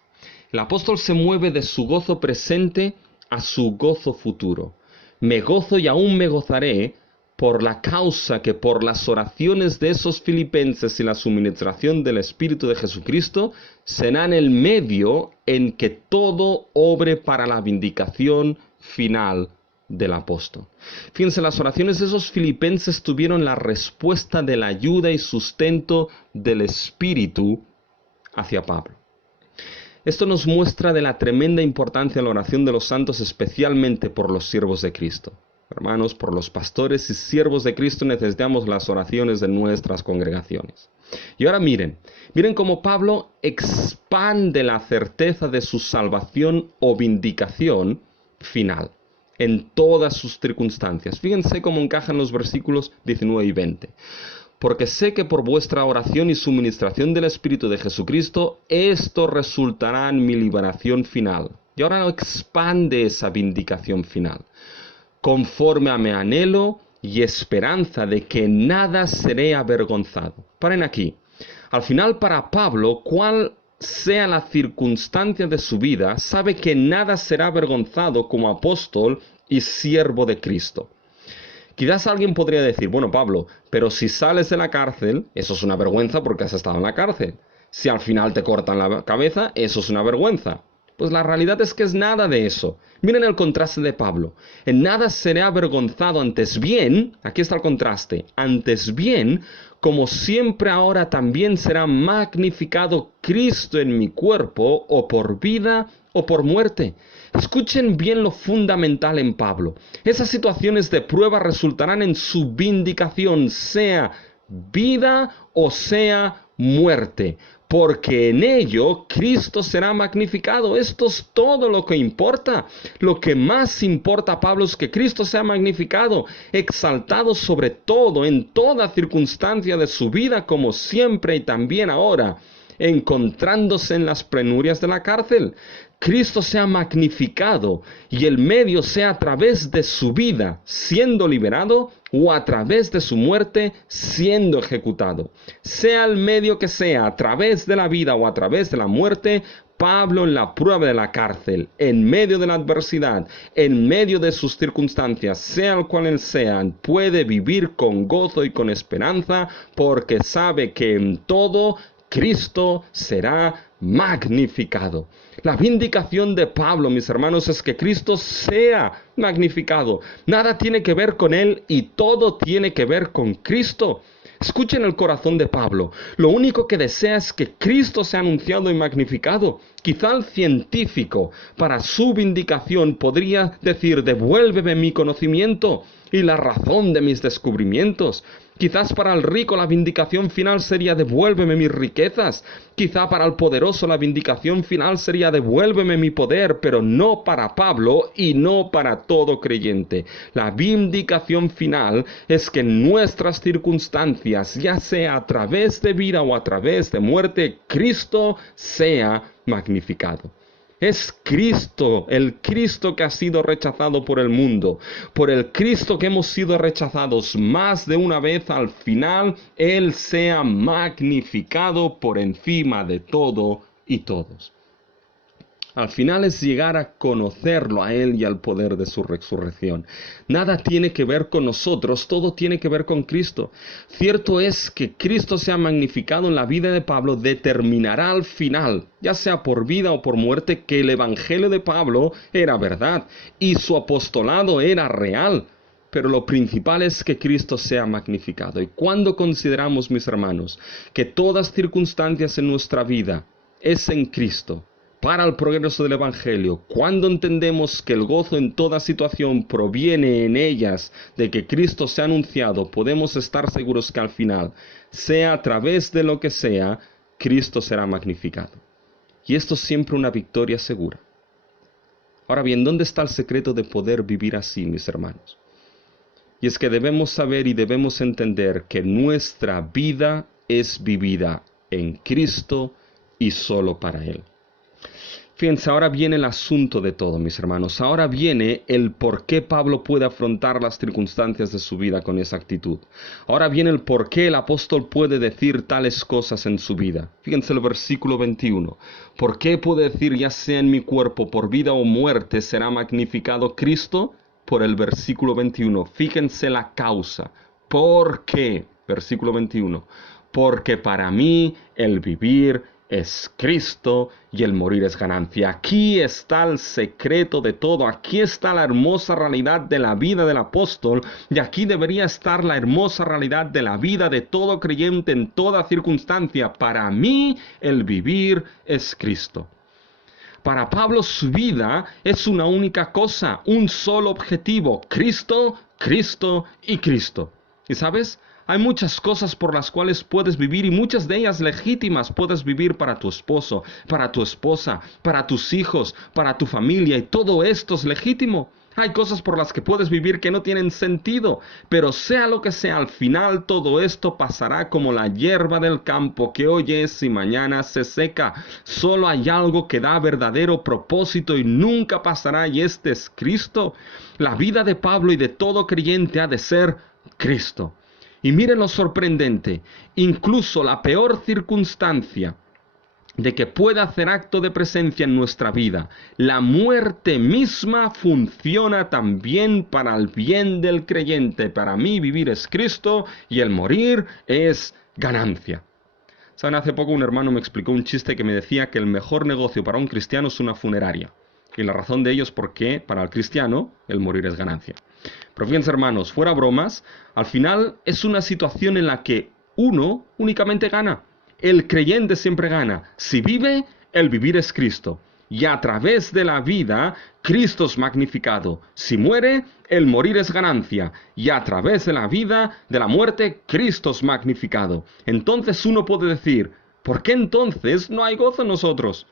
El apóstol se mueve de su gozo presente a su gozo futuro. Me gozo y aún me gozaré por la causa que por las oraciones de esos filipenses y la suministración del Espíritu de Jesucristo serán el medio en que todo obre para la vindicación final del apóstol. Fíjense, las oraciones de esos filipenses tuvieron la respuesta de la ayuda y sustento del Espíritu hacia Pablo. Esto nos muestra de la tremenda importancia de la oración de los santos, especialmente por los siervos de Cristo. Hermanos, por los pastores y siervos de Cristo necesitamos las oraciones de nuestras congregaciones. Y ahora miren cómo Pablo expande la certeza de su salvación o vindicación final en todas sus circunstancias. Fíjense cómo encajan los versículos 19 y 20. Porque sé que por vuestra oración y suministración del Espíritu de Jesucristo, esto resultará en mi liberación final. Y ahora expande esa vindicación final. Conforme a mi anhelo y esperanza de que nada seré avergonzado. Paren aquí. Al final, para Pablo, cuál sea la circunstancia de su vida, sabe que nada será avergonzado como apóstol y siervo de Cristo. Quizás alguien podría decir, bueno, Pablo, pero si sales de la cárcel, eso es una vergüenza porque has estado en la cárcel. Si al final te cortan la cabeza, eso es una vergüenza. Pues la realidad es que es nada de eso. Miren el contraste de Pablo. En nada seré avergonzado, antes bien, aquí está el contraste, antes bien, como siempre ahora también será magnificado Cristo en mi cuerpo, o por vida o por muerte. Escuchen bien lo fundamental en Pablo. Esas situaciones de prueba resultarán en su vindicación, sea vida o sea muerte, porque en ello Cristo será magnificado. Esto es todo lo que importa. Lo que más importa a Pablo es que Cristo sea magnificado, exaltado sobre todo, en toda circunstancia de su vida, como siempre y también ahora, encontrándose en las penurias de la cárcel. Cristo sea magnificado y el medio sea a través de su vida siendo liberado o a través de su muerte siendo ejecutado. Sea el medio que sea, a través de la vida o a través de la muerte, Pablo en la prueba de la cárcel, en medio de la adversidad, en medio de sus circunstancias, sea el cual sean, puede vivir con gozo y con esperanza porque sabe que en todo Cristo será magnificado. La vindicación de Pablo, mis hermanos, es que Cristo sea magnificado. Nada tiene que ver con él y todo tiene que ver con Cristo. Escuchen el corazón de Pablo. Lo único que desea es que Cristo sea anunciado y magnificado. Quizá el científico, para su vindicación, podría decir: devuélveme mi conocimiento y la razón de mis descubrimientos. Quizás para el rico la vindicación final sería: devuélveme mis riquezas. Quizá para el poderoso la vindicación final sería: devuélveme mi poder, pero no para Pablo y no para todo creyente. La vindicación final es que en nuestras circunstancias, ya sea a través de vida o a través de muerte, Cristo sea magnificado. Es Cristo, el Cristo que ha sido rechazado por el mundo, por el Cristo que hemos sido rechazados más de una vez. Al final, Él sea magnificado por encima de todo y todos. Al final es llegar a conocerlo a Él y al poder de su resurrección. Nada tiene que ver con nosotros, todo tiene que ver con Cristo. Cierto es que Cristo sea magnificado en la vida de Pablo determinará al final, ya sea por vida o por muerte, que el Evangelio de Pablo era verdad y su apostolado era real. Pero lo principal es que Cristo sea magnificado. Y cuando consideramos, mis hermanos, que todas circunstancias en nuestra vida es en Cristo, para el progreso del Evangelio, cuando entendemos que el gozo en toda situación proviene en ellas de que Cristo sea anunciado, podemos estar seguros que al final, sea a través de lo que sea, Cristo será magnificado. Y esto es siempre una victoria segura. Ahora bien, ¿dónde está el secreto de poder vivir así, mis hermanos? Y es que debemos saber y debemos entender que nuestra vida es vivida en Cristo y solo para Él. Fíjense, ahora viene el asunto de todo, mis hermanos. Ahora viene el por qué Pablo puede afrontar las circunstancias de su vida con esa actitud. Ahora viene el por qué el apóstol puede decir tales cosas en su vida. Fíjense el versículo 21. ¿Por qué puede decir, ya sea en mi cuerpo, por vida o muerte, será magnificado Cristo? Por el versículo 21. Fíjense la causa. ¿Por qué? Versículo 21. Porque para mí el vivir es Cristo y el morir es ganancia. Aquí está el secreto de todo. Aquí está la hermosa realidad de la vida del apóstol. Y aquí debería estar la hermosa realidad de la vida de todo creyente en toda circunstancia. Para mí el vivir es Cristo. Para Pablo su vida es una única cosa, un solo objetivo: Cristo, Cristo y Cristo. ¿Y sabes? Hay muchas cosas por las cuales puedes vivir, y muchas de ellas legítimas. Puedes vivir para tu esposo, para tu esposa, para tus hijos, para tu familia, y todo esto es legítimo. Hay cosas por las que puedes vivir que no tienen sentido, pero sea lo que sea, al final todo esto pasará como la hierba del campo, que hoy es y mañana se seca. Solo hay algo que da verdadero propósito y nunca pasará, y este es Cristo. La vida de Pablo y de todo creyente ha de ser Cristo. Y miren lo sorprendente, incluso la peor circunstancia de que pueda hacer acto de presencia en nuestra vida, la muerte misma funciona también para el bien del creyente. Para mí vivir es Cristo y el morir es ganancia. ¿Saben? Hace poco un hermano me explicó un chiste que me decía que el mejor negocio para un cristiano es una funeraria. Y la razón de ello es porque para el cristiano el morir es ganancia. Pero fíjense, hermanos, fuera bromas, al final es una situación en la que uno únicamente gana. El creyente siempre gana. Si vive, el vivir es Cristo. Y a través de la vida, Cristo es magnificado. Si muere, el morir es ganancia. Y a través de la vida, de la muerte, Cristo es magnificado. Entonces uno puede decir, ¿por qué entonces no hay gozo en nosotros?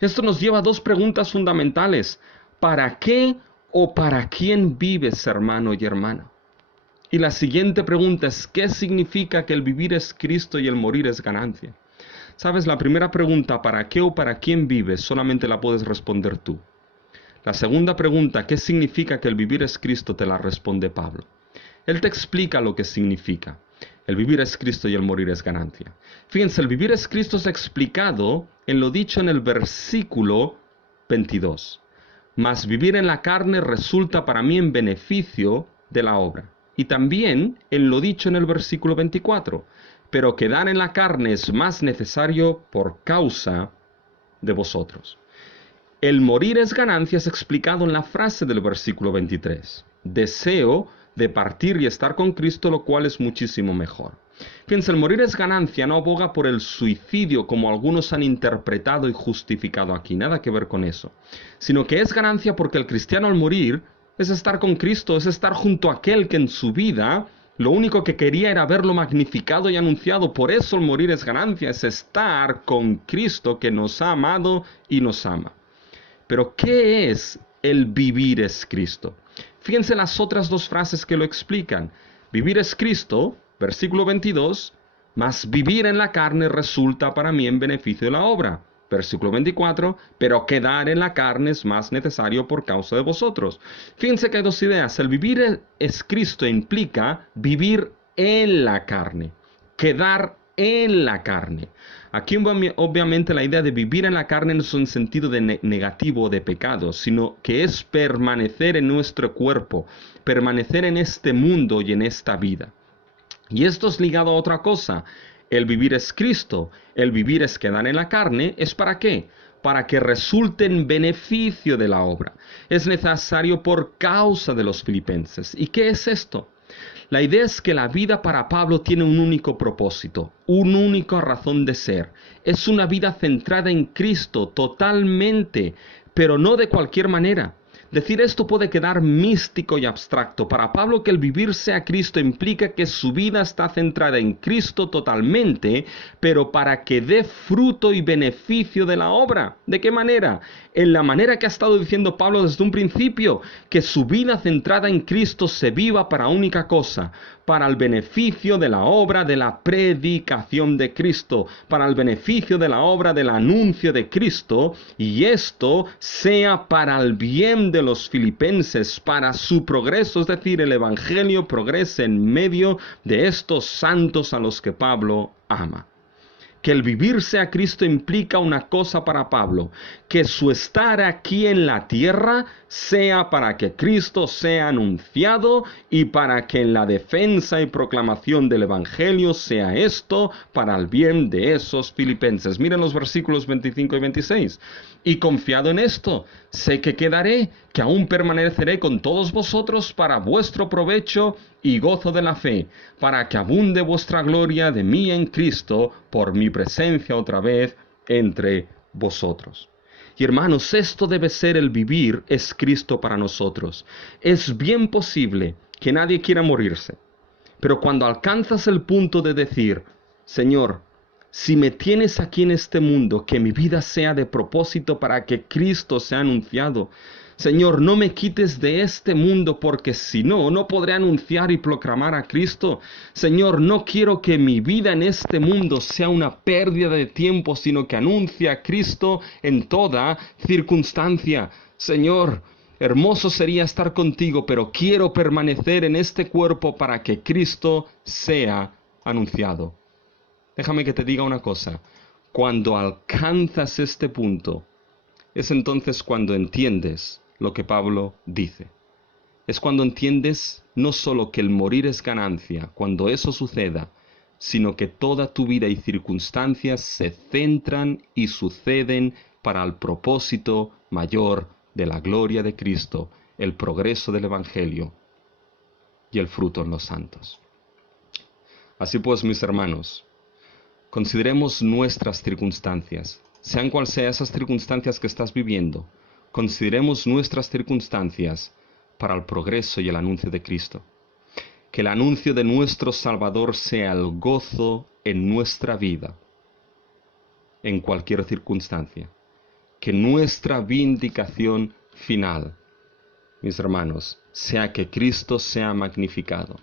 Esto nos lleva a dos preguntas fundamentales. ¿Para qué o para quién vives, hermano y hermana? Y la siguiente pregunta es, ¿qué significa que el vivir es Cristo y el morir es ganancia? Sabes, la primera pregunta, ¿para qué o para quién vives?, solamente la puedes responder tú. La segunda pregunta, ¿qué significa que el vivir es Cristo?, te la responde Pablo. Él te explica lo que significa. El vivir es Cristo y el morir es ganancia. Fíjense, el vivir es Cristo es explicado en lo dicho en el versículo 22. Mas vivir en la carne resulta para mí en beneficio de la obra. Y también en lo dicho en el versículo 24. Pero quedar en la carne es más necesario por causa de vosotros. El morir es ganancia es explicado en la frase del versículo 23. Deseo de partir y estar con Cristo, lo cual es muchísimo mejor. Fíjense, el morir es ganancia no aboga por el suicidio como algunos han interpretado y justificado aquí, nada que ver con eso, sino que es ganancia porque el cristiano al morir es estar con Cristo, es estar junto a aquel que en su vida lo único que quería era verlo magnificado y anunciado. Por eso el morir es ganancia, es estar con Cristo que nos ha amado y nos ama. Pero ¿qué es el vivir es Cristo? Fíjense las otras dos frases que lo explican. Vivir es Cristo, versículo 22, mas vivir en la carne resulta para mí en beneficio de la obra. Versículo 24, pero quedar en la carne es más necesario por causa de vosotros. Fíjense que hay dos ideas. El vivir es Cristo implica vivir en la carne, quedar en la carne. Aquí obviamente la idea de vivir en la carne no es un sentido de negativo de pecado, sino que es permanecer en nuestro cuerpo, permanecer en este mundo y en esta vida. Y esto es ligado a otra cosa. El vivir es Cristo, el vivir es quedar en la carne. ¿Es para qué? Para que resulte en beneficio de la obra. Es necesario por causa de los filipenses. ¿Y qué es esto? La idea es que la vida para Pablo tiene un único propósito, una única razón de ser. Es una vida centrada en Cristo totalmente, pero no de cualquier manera. Decir esto puede quedar místico y abstracto. Para Pablo, que el vivirse a Cristo implica que su vida está centrada en Cristo totalmente, pero para que dé fruto y beneficio de la obra. ¿De qué manera? En la manera que ha estado diciendo Pablo desde un principio, que su vida centrada en Cristo se viva para única cosa, para el beneficio de la obra de la predicación de Cristo, para el beneficio de la obra del anuncio de Cristo, y esto sea para el bien de los filipenses, para su progreso, es decir, el Evangelio progrese en medio de estos santos a los que Pablo ama. Que el vivirse a Cristo implica una cosa para Pablo, que su estar aquí en la tierra sea para que Cristo sea anunciado y para que en la defensa y proclamación del Evangelio sea esto para el bien de esos filipenses. Miren los versículos 25 y 26. Y confiado en esto, sé que quedaré, que aún permaneceré con todos vosotros para vuestro provecho y gozo de la fe, para que abunde vuestra gloria de mí en Cristo por mi presencia otra vez entre vosotros. Y hermanos, esto debe ser el vivir es Cristo para nosotros. Es bien posible que nadie quiera morirse, pero cuando alcanzas el punto de decir, Señor, si me tienes aquí en este mundo, que mi vida sea de propósito para que Cristo sea anunciado. Señor, no me quites de este mundo, porque si no, no podré anunciar y proclamar a Cristo. Señor, no quiero que mi vida en este mundo sea una pérdida de tiempo, sino que anuncie a Cristo en toda circunstancia. Señor, hermoso sería estar contigo, pero quiero permanecer en este cuerpo para que Cristo sea anunciado. Déjame que te diga una cosa. Cuando alcanzas este punto, es entonces cuando entiendes lo que Pablo dice. Es cuando entiendes no solo que el morir es ganancia, cuando eso suceda, sino que toda tu vida y circunstancias se centran y suceden para el propósito mayor de la gloria de Cristo, el progreso del Evangelio y el fruto en los santos. Así pues, mis hermanos, consideremos nuestras circunstancias, sean cuales sean esas circunstancias que estás viviendo. Consideremos nuestras circunstancias para el progreso y el anuncio de Cristo. Que el anuncio de nuestro Salvador sea el gozo en nuestra vida, en cualquier circunstancia. Que nuestra vindicación final, mis hermanos, sea que Cristo sea magnificado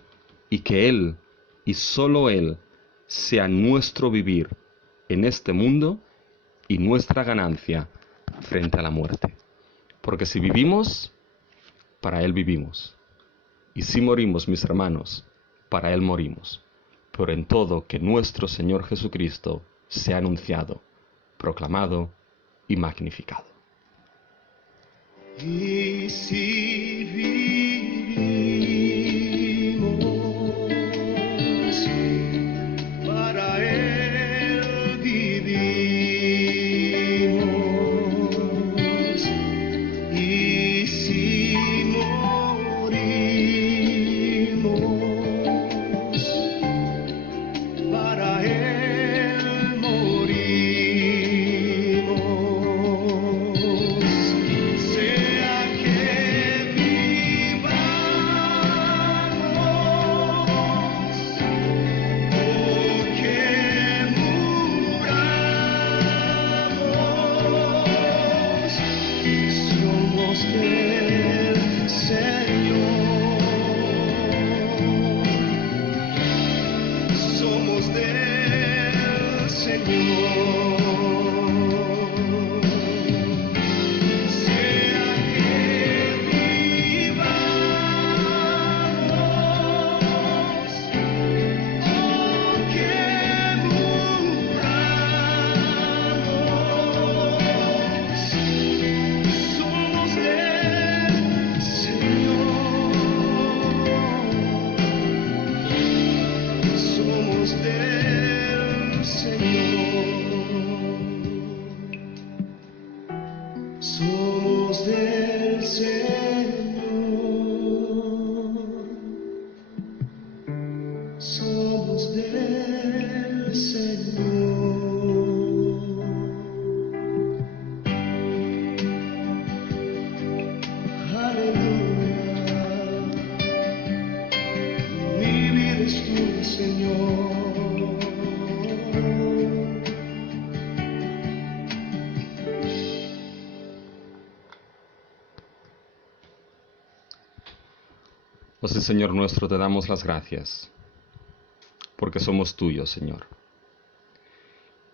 y que Él, y solo Él, sea nuestro vivir en este mundo y nuestra ganancia frente a la muerte. Porque si vivimos, para Él vivimos. Y si morimos, mis hermanos, para Él morimos. Pero en todo que nuestro Señor Jesucristo sea anunciado, proclamado y magnificado. Y si vivimos, para Él vivimos. Y si morimos, para Él morimos. Sea que vivamos o que muramos, somos del Señor, somos del Señor. Sea que vivamos o que muramos, somos del Señor, somos del Señor, somos del Señor, somos del Señor. Oh sí, Señor nuestro, te damos las gracias, porque somos tuyos, Señor.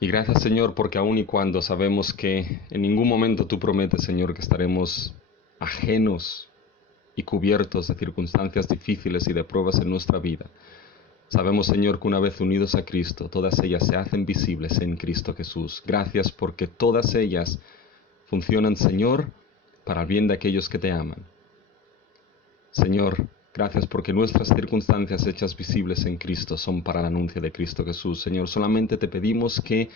Y gracias, Señor, porque aun y cuando sabemos que en ningún momento tú prometes, Señor, que estaremos ajenos y cubiertos de circunstancias difíciles y de pruebas en nuestra vida, sabemos, Señor, que una vez unidos a Cristo, todas ellas se hacen visibles en Cristo Jesús. Gracias porque todas ellas funcionan, Señor, para el bien de aquellos que te aman. Señor, gracias porque nuestras circunstancias hechas visibles en Cristo son para el anuncio de Cristo Jesús. Señor, solamente te pedimos que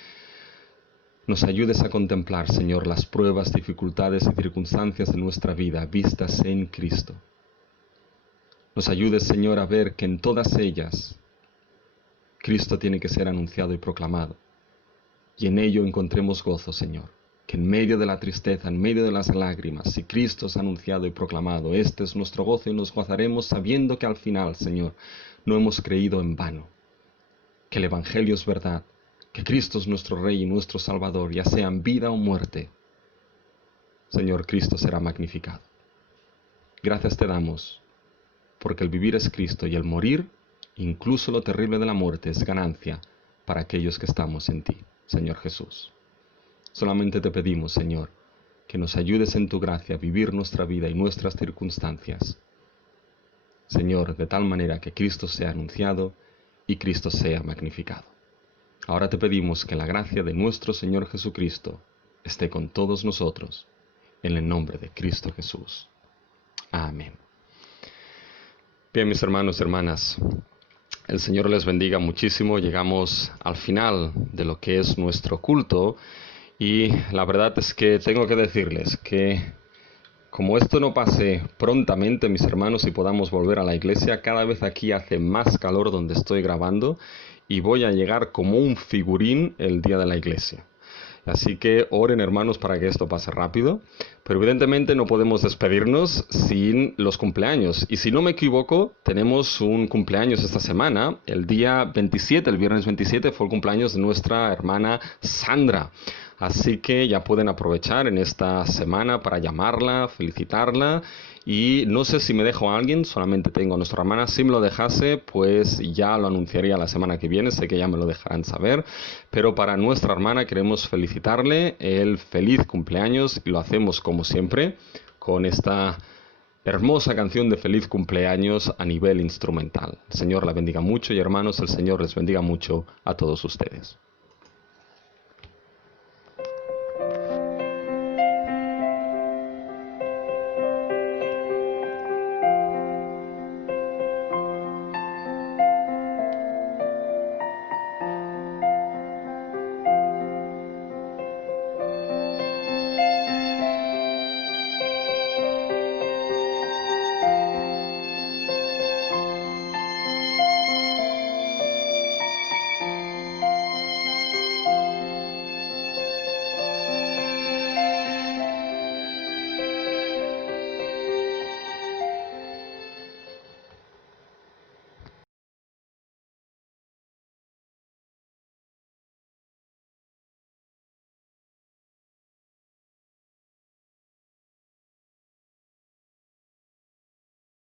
nos ayudes a contemplar, Señor, las pruebas, dificultades y circunstancias de nuestra vida vistas en Cristo. Nos ayudes, Señor, a ver que en todas ellas Cristo tiene que ser anunciado y proclamado. Y en ello encontremos gozo, Señor. Que en medio de la tristeza, en medio de las lágrimas, si Cristo es anunciado y proclamado, este es nuestro gozo y nos gozaremos sabiendo que al final, Señor, no hemos creído en vano. Que el Evangelio es verdad, que Cristo es nuestro Rey y nuestro Salvador, ya sea en vida o muerte. Señor, Cristo será magnificado. Gracias te damos, porque el vivir es Cristo y el morir, incluso lo terrible de la muerte, es ganancia para aquellos que estamos en ti, Señor Jesús. Solamente te pedimos, Señor, que nos ayudes en tu gracia a vivir nuestra vida y nuestras circunstancias. Señor, de tal manera que Cristo sea anunciado y Cristo sea magnificado. Ahora te pedimos que la gracia de nuestro Señor Jesucristo esté con todos nosotros, en el nombre de Cristo Jesús. Amén. Bien, mis hermanos y hermanas, el Señor les bendiga muchísimo. Llegamos al final de lo que es nuestro culto. Y la verdad es que tengo que decirles que como esto no pase prontamente, mis hermanos, y podamos volver a la iglesia, cada vez aquí hace más calor donde estoy grabando y voy a llegar como un figurín el día de la iglesia. Así que oren, hermanos, para que esto pase rápido. Pero evidentemente no podemos despedirnos sin los cumpleaños. Y si no me equivoco, tenemos un cumpleaños esta semana. El día 27, el viernes 27, fue el cumpleaños de nuestra hermana Sandra. Así que ya pueden aprovechar en esta semana para llamarla, felicitarla. Y no sé si me dejo a alguien, solamente tengo a nuestra hermana. Si me lo dejase, pues ya lo anunciaría la semana que viene, sé que ya me lo dejarán saber. Pero para nuestra hermana queremos felicitarle el feliz cumpleaños y lo hacemos como siempre con esta hermosa canción de feliz cumpleaños a nivel instrumental. El Señor la bendiga mucho y hermanos, el Señor les bendiga mucho a todos ustedes.